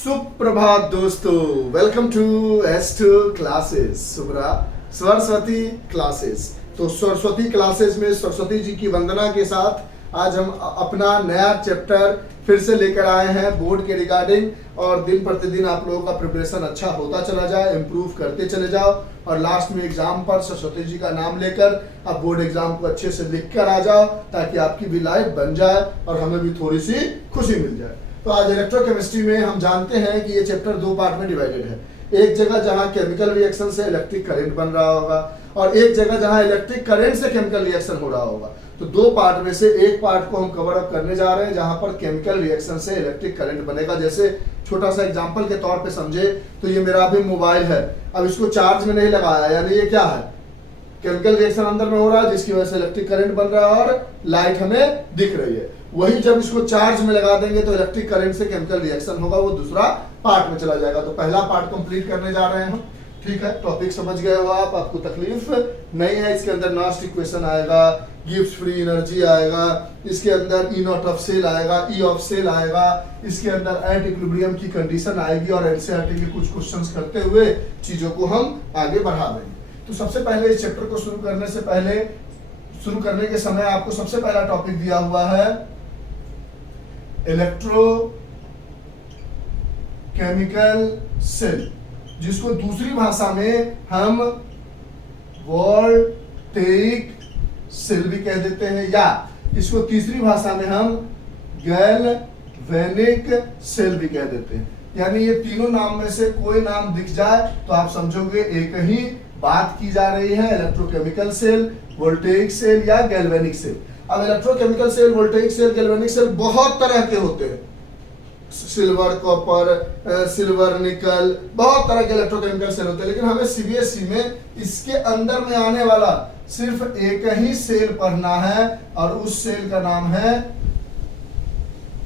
सुप्रभात दोस्तों, welcome to S2 classes. Saraswati classes. तो सरस्वती क्लासेस में सरस्वती जी की वंदना के साथ आज हम अपना नया चैप्टर फिर से लेकर आए हैं बोर्ड के रिगार्डिंग। और दिन प्रतिदिन आप लोगों का प्रिपरेशन अच्छा होता चला जाए, इम्प्रूव करते चले जाओ और लास्ट में एग्जाम पर सरस्वती जी का नाम लेकर आप बोर्ड एग्जाम को अच्छे से लिख कर आ जाओ, ताकि आपकी भी लाइफ बन जाए और हमें भी थोड़ी सी खुशी मिल जाए। तो आज इलेक्ट्रोकेमिस्ट्री में हम जानते हैं कि ये चैप्टर दो पार्ट में डिवाइडेड है। एक जगह जहां केमिकल रिएक्शन से इलेक्ट्रिक करंट बन रहा होगा और एक जगह जहां इलेक्ट्रिक करंट से केमिकल रिएक्शन हो रहा होगा। तो दो पार्ट में से एक पार्ट को हम कवर अप करने जा रहे हैं जहां पर केमिकल रिएक्शन से इलेक्ट्रिक करंट बनेगा। जैसे छोटा सा एग्जांपल के तौर पे समझे तो ये मेरा अभी मोबाइल है, अब इसको चार्ज में नहीं लगाया, यानी ये क्या है, केमिकल रिएक्शन अंदर में हो रहा है जिसकी वजह से इलेक्ट्रिक करंट बन रहा है और लाइट हमें दिख रही है। वही जब इसको चार्ज में लगा देंगे तो इलेक्ट्रिक करंट से केमिकल रिएक्शन होगा, वो दूसरा पार्ट में चला जाएगा। तो पहला पार्ट कंप्लीट करने जा रहे हैं हम। ठीक है, टॉपिक समझ गए हो आप, आपको तकलीफ नहीं है। इसके अंदर नॉस्ट इक्वेशन आएगा, गिब्स फ्री एनर्जी आएगा, इसके अंदर ई नॉट ऑफ सेल आएगा, ई ऑफ सेल आएगा, इसके अंदर एट इक्विलिब्रियम की कंडीशन आएगी और एनसीईआरटी के कुछ क्वेश्चंस करते हुए चीजों को हम आगे बढ़ा देंगे। तो सबसे पहले इस चैप्टर को शुरू करने के समय आपको सबसे पहला टॉपिक दिया हुआ है इलेक्ट्रो केमिकल सेल, जिसको दूसरी भाषा में हम वोल्टेइक सेल भी कह देते हैं, या इसको तीसरी भाषा में हम गैल्वेनिक सेल भी कह देते हैं। यानी ये तीनों नाम में से कोई नाम दिख जाए तो आप समझोगे एक ही बात की जा रही है, इलेक्ट्रोकेमिकल सेल, वोल्टेइक सेल या गैल्वेनिक सेल। अब electrochemical cell, voltaic cell, galvanic cell बहुत तरह के होते हैं। सिल्वर, कॉपर, सिल्वर, निकल, बहुत तरह के इलेक्ट्रोकेमिकल सेल होते हैं। लेकिन हमें सीबीएसई में इसके अंदर में आने वाला सिर्फ एक ही सेल पढ़ना है और उस सेल का नाम है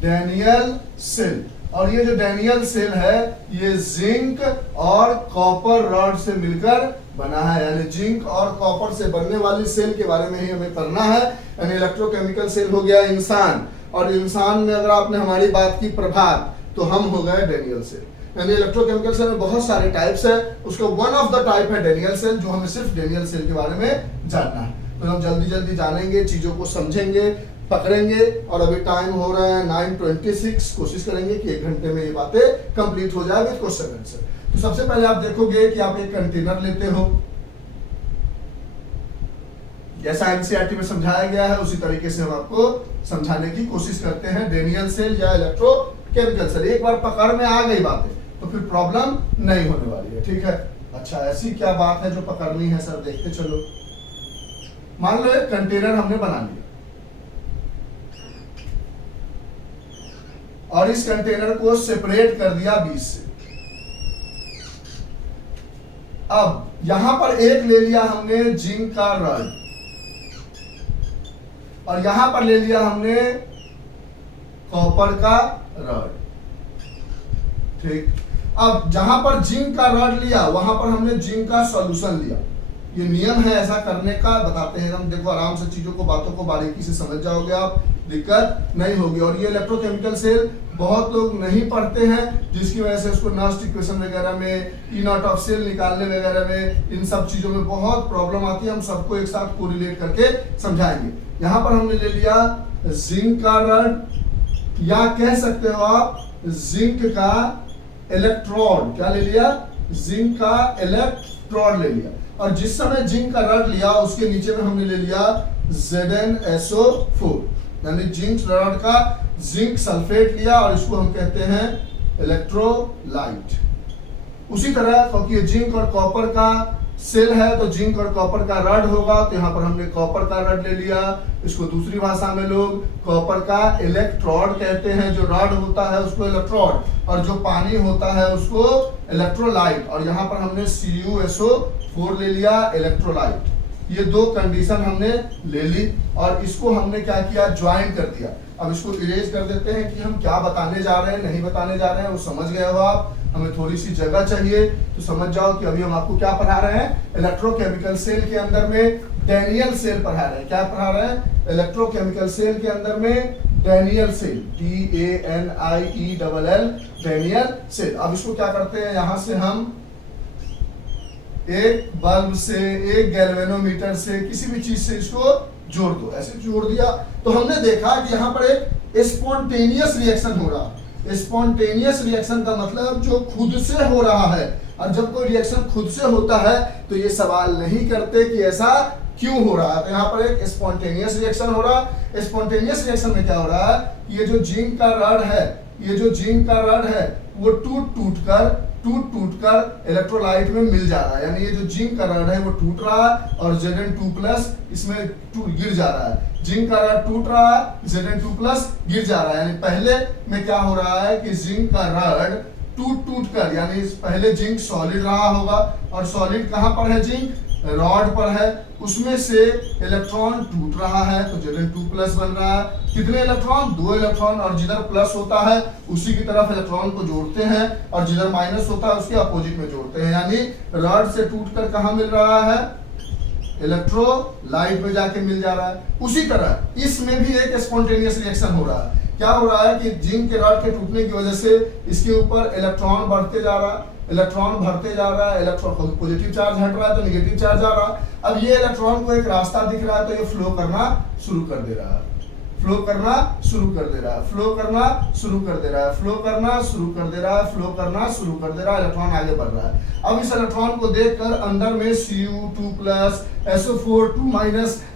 डैनियल सेल। और ये जो डैनियल सेल है ये जिंक और कॉपर रॉड से मिलकर बना है, यानी जिंक और कॉपर से बनने वाली सेल के बारे में ही हमें पढ़ना है। यानी इलेक्ट्रोकेमिकल सेल हो गया इंसान, और इंसान में अगर आपने हमारी बात की प्रभात, तो हम हो गए डैनियल सेल। यानी इलेक्ट्रोकेमिकल सेल में बहुत सारे टाइप्स है, उसका वन ऑफ द टाइप है डैनियल सेल, जो हमें सिर्फ डैनियल सेल के बारे में जानना है। तो हम जल्दी जल्दी जानेंगे, चीजों को समझेंगे, पकड़ेंगे। और अभी टाइम हो रहा है 9:26, कोशिश करेंगे कि 1 घंटे में ये बातें कंप्लीट हो जाए विद क्वेश्चन आंसर। तो सबसे पहले आप देखोगे कि आप एक कंटेनर लेते हो, जैसा एनसीईआरटी में समझाया गया है उसी तरीके से हम आपको समझाने की कोशिश करते हैं। डैनियल सेल या इलेक्ट्रोकेमिकल सेल, एक बार पकड़ में आ गई बातें तो फिर प्रॉब्लम नहीं होने वाली है। ठीक है, अच्छा ऐसी क्या बात है जो पकड़नी है सर, देखते चलो। मान लो एक कंटेनर हमने बना लिया और इस कंटेनर को सेपरेट कर दिया 20 से। अब यहां पर एक ले लिया हमने जिंक का रॉड और यहां पर ले लिया हमने कॉपर का रॉड। ठीक, अब जहां पर जिंक का रॉड लिया वहां पर हमने जिंक का सॉल्यूशन लिया। ये नियम है ऐसा करने का, बताते हैं हम। देखो आराम से चीजों को, बातों को बारीकी से समझ जाओगे आप, दिक्कत नहीं होगी। और ये इलेक्ट्रोकेमिकल सेल बहुत लोग नहीं पढ़ते हैं, जिसकी वजह से उसको नॉस्ट इक्वेशन वगैरह में, ई नॉट ऑफ सेल निकालने वगैरह में, इन सब चीजों में बहुत प्रॉब्लम आती है। हम सबको एक साथ कोरिलेट करके समझाएंगे। यहां पर हमने ले लिया जिंक का रॉड, या कह सकते हो आप जिंक का इलेक्ट्रोड। क्या ले लिया? जिंक का इलेक्ट्रोड ले लिया। और जिस समय जिंक का रॉड लिया उसके नीचे में हमने ले लिया ZnSO4, यानी जिंक रॉड का जिंक सल्फेट लिया और इसको हम कहते हैं इलेक्ट्रोलाइट। उसी तरह क्योंकि जिंक और कॉपर का सेल है तो जिंक और कॉपर का रॉड होगा, तो यहाँ पर हमने कॉपर का रॉड ले लिया। इसको दूसरी भाषा में लोग कॉपर का इलेक्ट्रोड कहते हैं। जो रॉड होता है उसको इलेक्ट्रोड और जो पानी होता है उसको इलेक्ट्रोलाइट। और यहाँ पर हमने CuSO4 ले लिया, इलेक्ट्रोलाइट। ये दो कंडीशन हमने ले ली और इसको हमने क्या किया, ज्वाइन कर दिया। अब इसको इरेज कर देते हैं कि हम क्या बताने जा रहे हैं, नहीं बताने जा रहे हैं, वो समझ गए हो आप। हमें थोड़ी सी जगह चाहिए तो समझ जाओ कि अभी हम आपको क्या पढ़ा रहे हैं। इलेक्ट्रोकेमिकल सेल के अंदर में डैनियल सेल पढ़ा रहे हैं। क्या पढ़ा रहे हैं? इलेक्ट्रोकेमिकल सेल के अंदर में Daniell cell, DANIELL, Daniell cell. अब इसको क्या करते हैं, यहां से हम एक बल्ब से, एक गैल्वेनोमीटर से, किसी भी चीज से इसको जोड़ दो। ऐसे जोड़ दिया तो हमने देखा कि यहाँ पर एक स्पॉन्टेनियस रिएक्शन हो रहा है। स्पॉन्टेनियस रिएक्शन का मतलब जो खुद से हो रहा है, और जब कोई रिएक्शन खुद से होता है तो ये सवाल नहीं करते कि ऐसा क्यों हो रहा है। तो यहाँ पर एक स्पॉन्टेनियस रिएक्शन हो रहा है। स्पॉन्टेनियस रिएक्शन में क्या हो रहा है, ये जो जिंक का रड है, ये जो जिंक का रड है वो टूट टूट कर इलेक्ट्रोलाइट में मिल जा रहा है। यानी ये जो जिंक का रड है वो टूट रहा है और Zn2+ इसमें गिर जा रहा है। जिंक का रड टूट रहा है, Zn2+ गिर जा रहा है। यानी पहले में क्या हो रहा है कि जिंक का रड टूट कर, यानी पहले जिंक सॉलिड रहा होगा, और सॉलिड कहां पर है, जिंक रॉड पर है, उसमें से इलेक्ट्रॉन टूट रहा है तो Zn2+ बन रहा है। कितने इलेक्ट्रॉन, 2 इलेक्ट्रॉन, और जिधर प्लस होता है उसी की तरफ इलेक्ट्रॉन को जोड़ते हैं, और जिधर माइनस होता है उसके अपोजिट में जोड़ते हैं। यानी रॉड से टूटकर कहां मिल रहा है, इलेक्ट्रोलाइट में जाके मिल जा रहा है। उसी तरह इसमें भी एक स्पॉन्टेनियस रिएक्शन हो रहा है। क्या हो रहा है कि जिंक के रॉड के टूटने की वजह से इसके ऊपर इलेक्ट्रॉन बढ़ते जा रहा है, इलेक्ट्रॉन भरते जा रहा है, इलेक्ट्रॉन पॉजिटिव चार्ज हट रहा है तो नेगेटिव चार्ज आ रहा है। अब ये इलेक्ट्रॉन को एक रास्ता दिख रहा है तो ये फ्लो करना शुरू कर दे रहा है, फ्लो करना शुरू कर दे रहा है, फ्लो करना शुरू कर दे रहा है, फ्लो करना शुरू कर दे रहा है, फ्लो करना शुरू कर दे रहा है, इलेक्ट्रॉन आगे बढ़ रहा है। अब इस इलेक्ट्रॉन को देखकर अंदर में Cu2+, SO4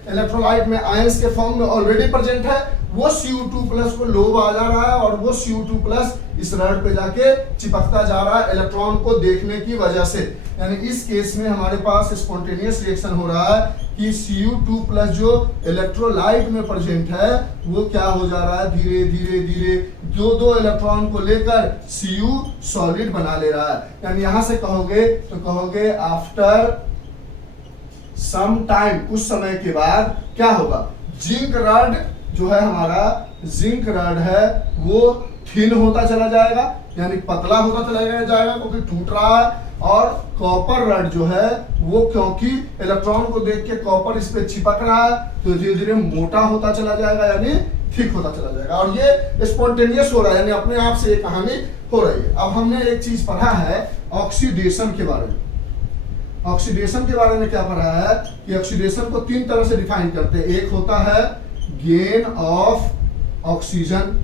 इलेक्ट्रोलाइट में आयंस के फॉर्म में ऑलरेडी प्रेजेंट है, वो Cu2+ को लोब आ जा रहा है और वो Cu2+ इस रड पे जाके चिपकता जा रहा है इलेक्ट्रॉन को देखने की वजह से। यानी इस केस में हमारे पास स्पॉन्टेनियस रिएक्शन हो रहा है कि Cu2+ जो इलेक्ट्रोलाइट में प्रेजेंट है वो क्या हो जा रहा है, धीरे धीरे धीरे दो इलेक्ट्रॉन को लेकर Cu सॉलिड बना ले रहा है। यानी यहां से कहोगे तो कहोगे आफ्टर सम टाइम, कुछ समय के बाद क्या होगा, जिंक रड जो है हमारा, जिंक रड है वो थिन होता चला जाएगा, यानी पतला होता चला जाएगा क्योंकि टूट रहा है। और कॉपर रड जो है वो क्योंकि इलेक्ट्रॉन को देख के कॉपर इस पे चिपक रहा है तो धीरे धीरे मोटा होता चला जाएगा, यानी थिक होता चला जाएगा। और ये स्पॉन्टेनियस हो रहा है, यानी अपने आप से ये कहानी हो रही है। अब हमने एक चीज पढ़ा है ऑक्सीडेशन के बारे में। ऑक्सीडेशन के बारे में क्या पढ़ा है कि ऑक्सीडेशन को 3 तरह से डिफाइन करते हैं। एक होता है गेन ऑफ ऑक्सीजन,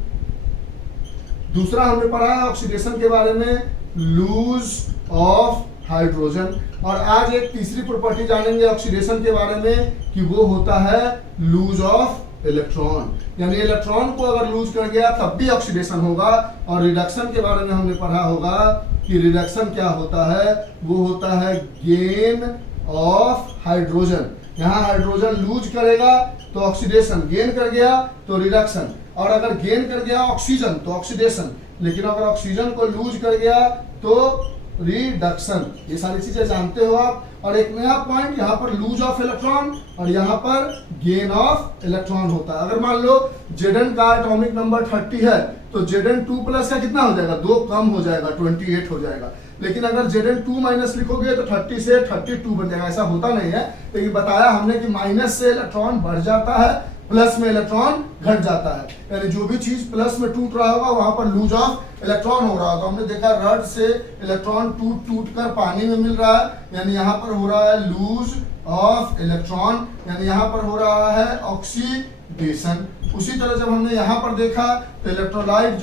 दूसरा हमने पढ़ा है ऑक्सीडेशन के बारे में लूज ऑफ हाइड्रोजन, और आज एक तीसरी प्रॉपर्टी जानेंगे ऑक्सीडेशन के बारे में कि वो होता है लूज ऑफ इलेक्ट्रॉन। यानी इलेक्ट्रॉन को अगर लूज कर गया तब भी ऑक्सीडेशन होगा। और रिडक्शन के बारे में हमने पढ़ा होगा कि रिडक्शन क्या होता है, वो होता है गेन ऑफ हाइड्रोजन। यहाँ हाइड्रोजन लूज करेगा तो ऑक्सीडेशन, गेन कर गया तो रिडक्शन, और अगर गेन कर गया ऑक्सीजन तो ऑक्सीडेशन, लेकिन अगर ऑक्सीजन को लूज कर गया तो रिडक्शन। ये सारी चीजें जानते हो आप। और एक नया पॉइंट, यहाँ पर लूज ऑफ इलेक्ट्रॉन और यहाँ पर गेन ऑफ इलेक्ट्रॉन होता है। अगर मान लो Zn का एटॉमिक नंबर 30 है तो Zn2+ का कितना हो जाएगा, 2 कम हो जाएगा, 28 हो जाएगा। लेकिन अगर Zn2- लिखोगे तो 30 से 32 बन जाएगा। ऐसा होता नहीं है, लेकिन बताया हमने कि माइनस से इलेक्ट्रॉन बढ़ जाता है, प्लस में इलेक्ट्रॉन घट जाता है। यानी जो भी चीज प्लस में टूट रहा होगा वहां पर लूज ऑफ इलेक्ट्रॉन हो रहा होगा। हमने देखा रड से इलेक्ट्रॉन टूट कर पानी में मिल रहा है, यानी यहाँ पर हो रहा है लूज ऑफ इलेक्ट्रॉन, यानी यहाँ पर हो रहा है ऑक्सीडेशन। उसी तरह जब हमने यहाँ पर देखा तो इलेक्ट्रोलाइट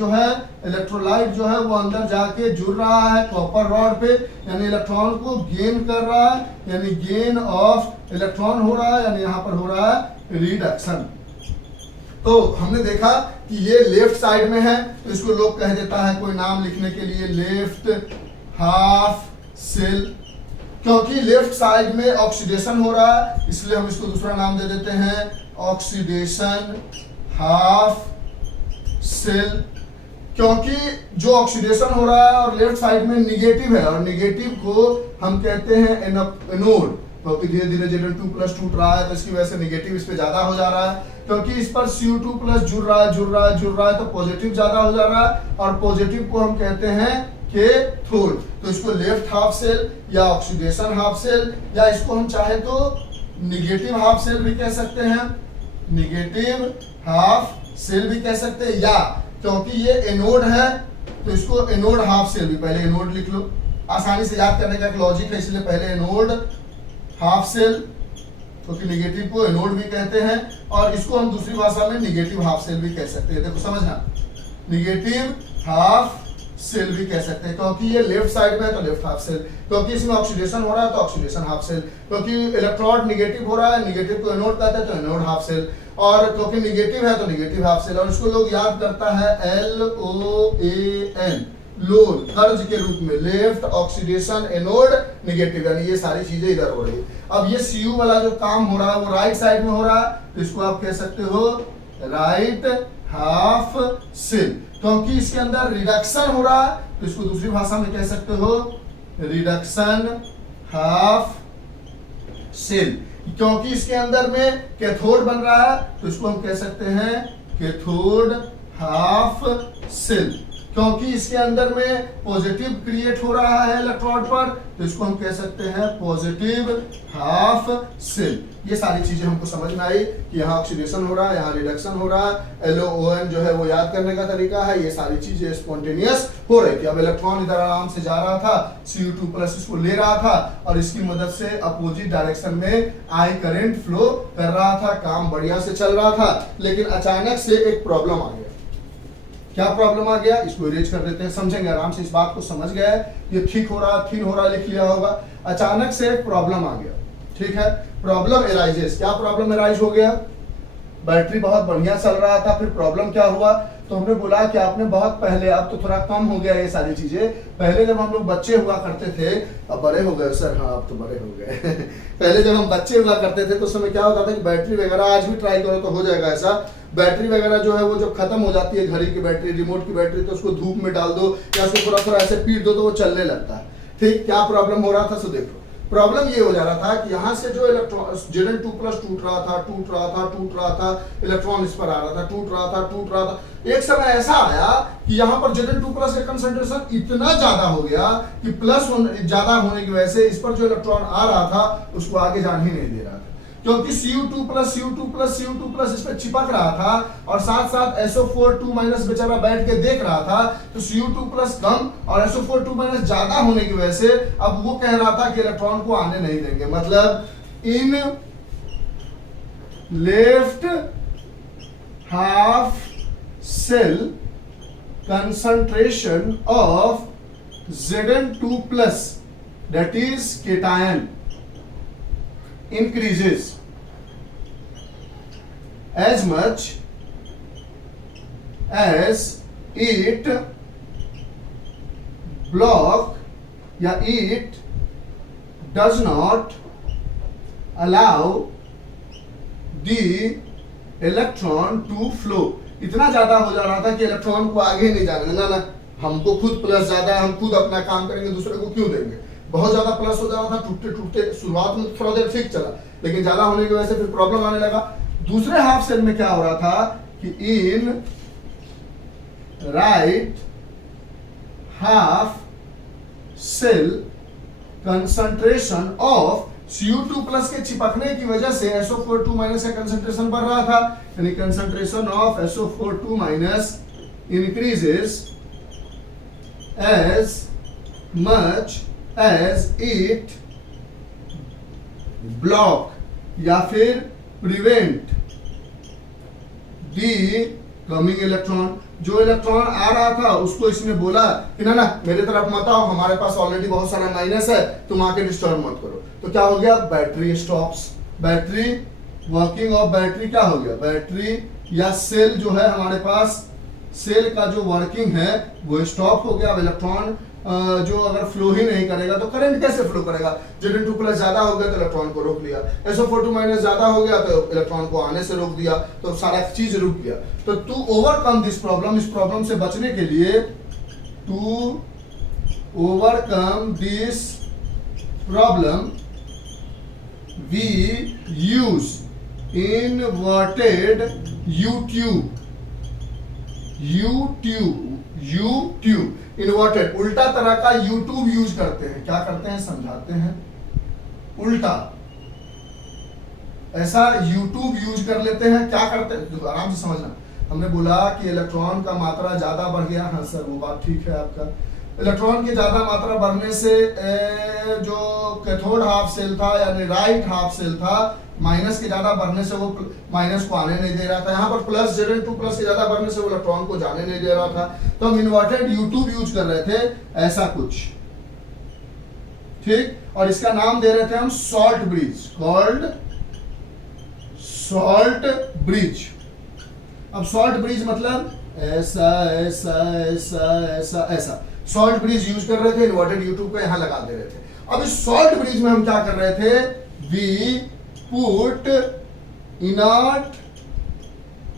जो है वो अंदर जाके जुड़ रहा है कॉपर रॉड पे, यानी इलेक्ट्रॉन को गेन कर रहा है, यानी गेन ऑफ इलेक्ट्रॉन हो रहा है, यानी यहाँ पर हो रहा है रिडक्शन। तो हमने देखा कि ये लेफ्ट साइड में है तो इसको लोग कह देता है कोई नाम लिखने के लिए लेफ्ट हाफ सेल, क्योंकि लेफ्ट साइड में ऑक्सीडेशन हो रहा है इसलिए हम इसको दूसरा नाम दे देते हैं ऑक्सीडेशन हाफ सेल। क्योंकि जो ऑक्सीडेशन हो रहा है और लेफ्ट साइड में निगेटिव है, और निगेटिव को हम कहते हैं एनोड, क्योंकि धीरे धीरे Zn2+ टूट रहा है तो इसकी वजह से नेगेटिव इस पे ज्यादा हो जा रहा है। क्योंकि इस पर Cu2+ जुड़ रहा है तो पॉजिटिव ज्यादा हो जा रहा है, और पॉजिटिव को हम कहते हैं कैथोड। तो इसको लेफ्ट हाफ सेल या ऑक्सीडेशन हाफ सेल, या इसको हम चाहे तो निगेटिव हाफ सेल भी कह सकते हैं, निगेटिव हाफ सेल भी कह सकते हैं, या क्योंकि ये एनोड है तो इसको एनोड हाफ सेल भी, पहले एनोड लिख लो, आसानी से याद करने का एक लॉजिक है, इसलिए पहले एनोड हाफ सेल, क्योंकि निगेटिव को एनोड भी कहते हैं, और इसको हम दूसरी भाषा में निगेटिव हाफ सेल भी कह सकते हैं। देखो समझना, निगेटिव हाफ सेल भी कह सकते हैं, क्योंकि ये लेफ्ट साइड में है तो लेफ्ट हाफ सेल, क्योंकि इसमें ऑक्सीडेशन हो रहा है तो ऑक्सीडेशन हाफ सेल, क्योंकि इलेक्ट्रॉन निगेटिव हो रहा है, निगेटिव को एनोड कहते हैं तो एनोड हाफ सेल, और क्योंकि निगेटिव है तो निगेटिव हाफ सेल, और इसको लोग याद करता है LOAN, लोन, कर्ज के रूप में, लेफ्ट ऑक्सीडेशन एनोड निगेटिव, यानी ये सारी चीजें इधर हो रही है। अब ये Cu वाला जो काम हो रहा है वो राइट साइड में हो रहा है, तो इसको आप कह सकते हो राइट हाफ सेल, क्योंकि इसके अंदर रिडक्शन हो रहा है तो इसको दूसरी भाषा में कह सकते हो रिडक्शन हाफ सेल, क्योंकि इसके अंदर में कैथोड बन रहा है तो इसको हम कह सकते हैं कैथोड हाफ सेल, क्योंकि इसके अंदर में पॉजिटिव क्रिएट हो रहा है इलेक्ट्रोड पर तो इसको हम कह सकते हैं पॉजिटिव हाफ सेल। ये सारी चीजें हमको समझ में आई कि यहाँ ऑक्सीडेशन हो रहा है, यहाँ रिडक्शन हो रहा है, LON जो है वो याद करने का तरीका है, ये सारी चीजें स्पॉन्टेनियस हो रही थी। अब इलेक्ट्रॉन इधर आराम से जा रहा था, Cu2+ इसको ले रहा था और इसकी मदद से अपोजिट डायरेक्शन में आई करंट फ्लो कर रहा था, काम बढ़िया से चल रहा था, लेकिन अचानक से एक प्रॉब्लम आ गया। क्या प्रॉब्लम आ गया, इसको इरेज कर देते हैं, समझेंगे आराम से, इस बात को समझ गए, ये थिक हो रहा थिन हो रहा लिख लिया होगा। अचानक से एक प्रॉब्लम आ गया, ठीक है, प्रॉब्लम एराइजेस। क्या प्रॉब्लम एराइज हो गया, बैटरी बहुत बढ़िया चल रहा था, फिर प्रॉब्लम क्या हुआ, तो हमने बोला कि आपने बहुत पहले, अब तो थोड़ा कम हो गया ये सारी चीजें, पहले जब हम लोग बच्चे हुआ करते थे, अब बड़े हो गए सर, हाँ अब तो बड़े हो गए पहले जब हम बच्चे हुआ करते थे तो उस समय क्या होता था कि बैटरी वगैरह, आज भी ट्राई करो तो हो जाएगा ऐसा, बैटरी वगैरह जो है वो जो खत्म हो जाती है, घड़ी की बैटरी, रिमोट की बैटरी, तो उसको धूप में डाल दो या उसको थोड़ा थोड़ा ऐसे पीट दो तो वो चलने लगता है। ठीक, क्या प्रॉब्लम हो रहा था, सो देखो प्रॉब्लम ये हो जा रहा था कि यहाँ से जो इलेक्ट्रॉन Zn2+ टूट रहा था, इलेक्ट्रॉन इस पर आ रहा था, टूट रहा था। एक समय ऐसा आया कि यहाँ पर Zn2+ का कंसंट्रेशन इतना ज्यादा हो गया कि प्लस ज्यादा होने की वजह से इस पर जो इलेक्ट्रॉन आ रहा था उसको आगे जान ही नहीं दे रहा था, क्योंकि Cu2+ इस पर चिपक रहा था और साथ साथ SO4 2- बेचारा बैठ के देख रहा था, तो Cu2+ कम और SO4 2- ज्यादा होने की वजह से अब वो कह रहा था कि इलेक्ट्रॉन को आने नहीं देंगे, मतलब in left half cell concentration of Zn2+ that is cation increases as much as it block या it does not allow the electron to flow। इतना ज्यादा हो जा रहा था कि इलेक्ट्रॉन को आगे नहीं जाने देना, ना हमको खुद प्लस ज्यादा, हम खुद अपना काम करेंगे, दूसरे को क्यों देंगे। बहुत ज्यादा प्लस हो जा रहा था, टूटते टूटते शुरुआत में थोड़ा देर ठीक चला, लेकिन ज्यादा होने की वजह से फिर प्रॉब्लम आने लगा। दूसरे हाफ सेल में क्या हो रहा था कि in right half cell concentration of Cu2+ के चिपकने की वजह से SO4 2- का कंसंट्रेशन बढ़ रहा था, यानी concentration of SO4 2- increases as much as it block या फिर prevent the coming electron। जो इलेक्ट्रॉन आ रहा था उसको इसने बोला कि ना मेरे तरफ मत आओ, हमारे पास ऑलरेडी बहुत सारा माइनस है, तुम आके डिस्टर्ब मत करो। तो क्या हो गया, battery stops, battery working of battery क्या हो गया, बैटरी या सेल जो है हमारे पास, सेल का जो वर्किंग है वो स्टॉप हो गया। अब इलेक्ट्रॉन जो अगर फ्लो ही नहीं करेगा तो करंट कैसे फ्लो करेगा। Zn2+ ज्यादा हो गया तो इलेक्ट्रॉन को रोक लिया, SO4 2- ज्यादा हो गया तो इलेक्ट्रॉन को आने से रोक दिया, तो सारा चीज रुक गया। तो टू ओवरकम दिस प्रॉब्लम, इस प्रॉब्लम से बचने के लिए, to overcome this problem we use inverted U-tube inverted, उल्टा तरह का U-tube यूज करते हैं। क्या करते हैं समझाते हैं, उल्टा ऐसा U-tube यूज कर लेते हैं। क्या करते हैं, आराम से समझना। हमने बोला कि इलेक्ट्रॉन का मात्रा ज्यादा बढ़ गया। हाँ सर, वो बात ठीक है आपका। इलेक्ट्रॉन की ज्यादा मात्रा बढ़ने से जो कैथोड हाफ सेल था यानी राइट हाफ सेल था, माइनस के ज्यादा बढ़ने से वो माइनस को आने नहीं दे रहा था। यहाँ पर प्लस Zn2 प्लस के ज्यादा बढ़ने से वो इलेक्ट्रॉन को जाने नहीं दे रहा था। तो हम इन्वर्टेड U2 यूज कर रहे थे, ऐसा कुछ, ठीक। और इसका नाम दे रहे थे हम salt bridge, called salt bridge. अब सॉल्ट ब्रिज मतलब ऐसा ऐसा ऐसा ऐसा ऐसा, सॉल्ट ब्रिज यूज कर रहे थे, इन्वर्टेड U2 को यहां लगा दे रहे थे। अब इस सॉल्ट ब्रिज में हम क्या कर रहे थे, we put inert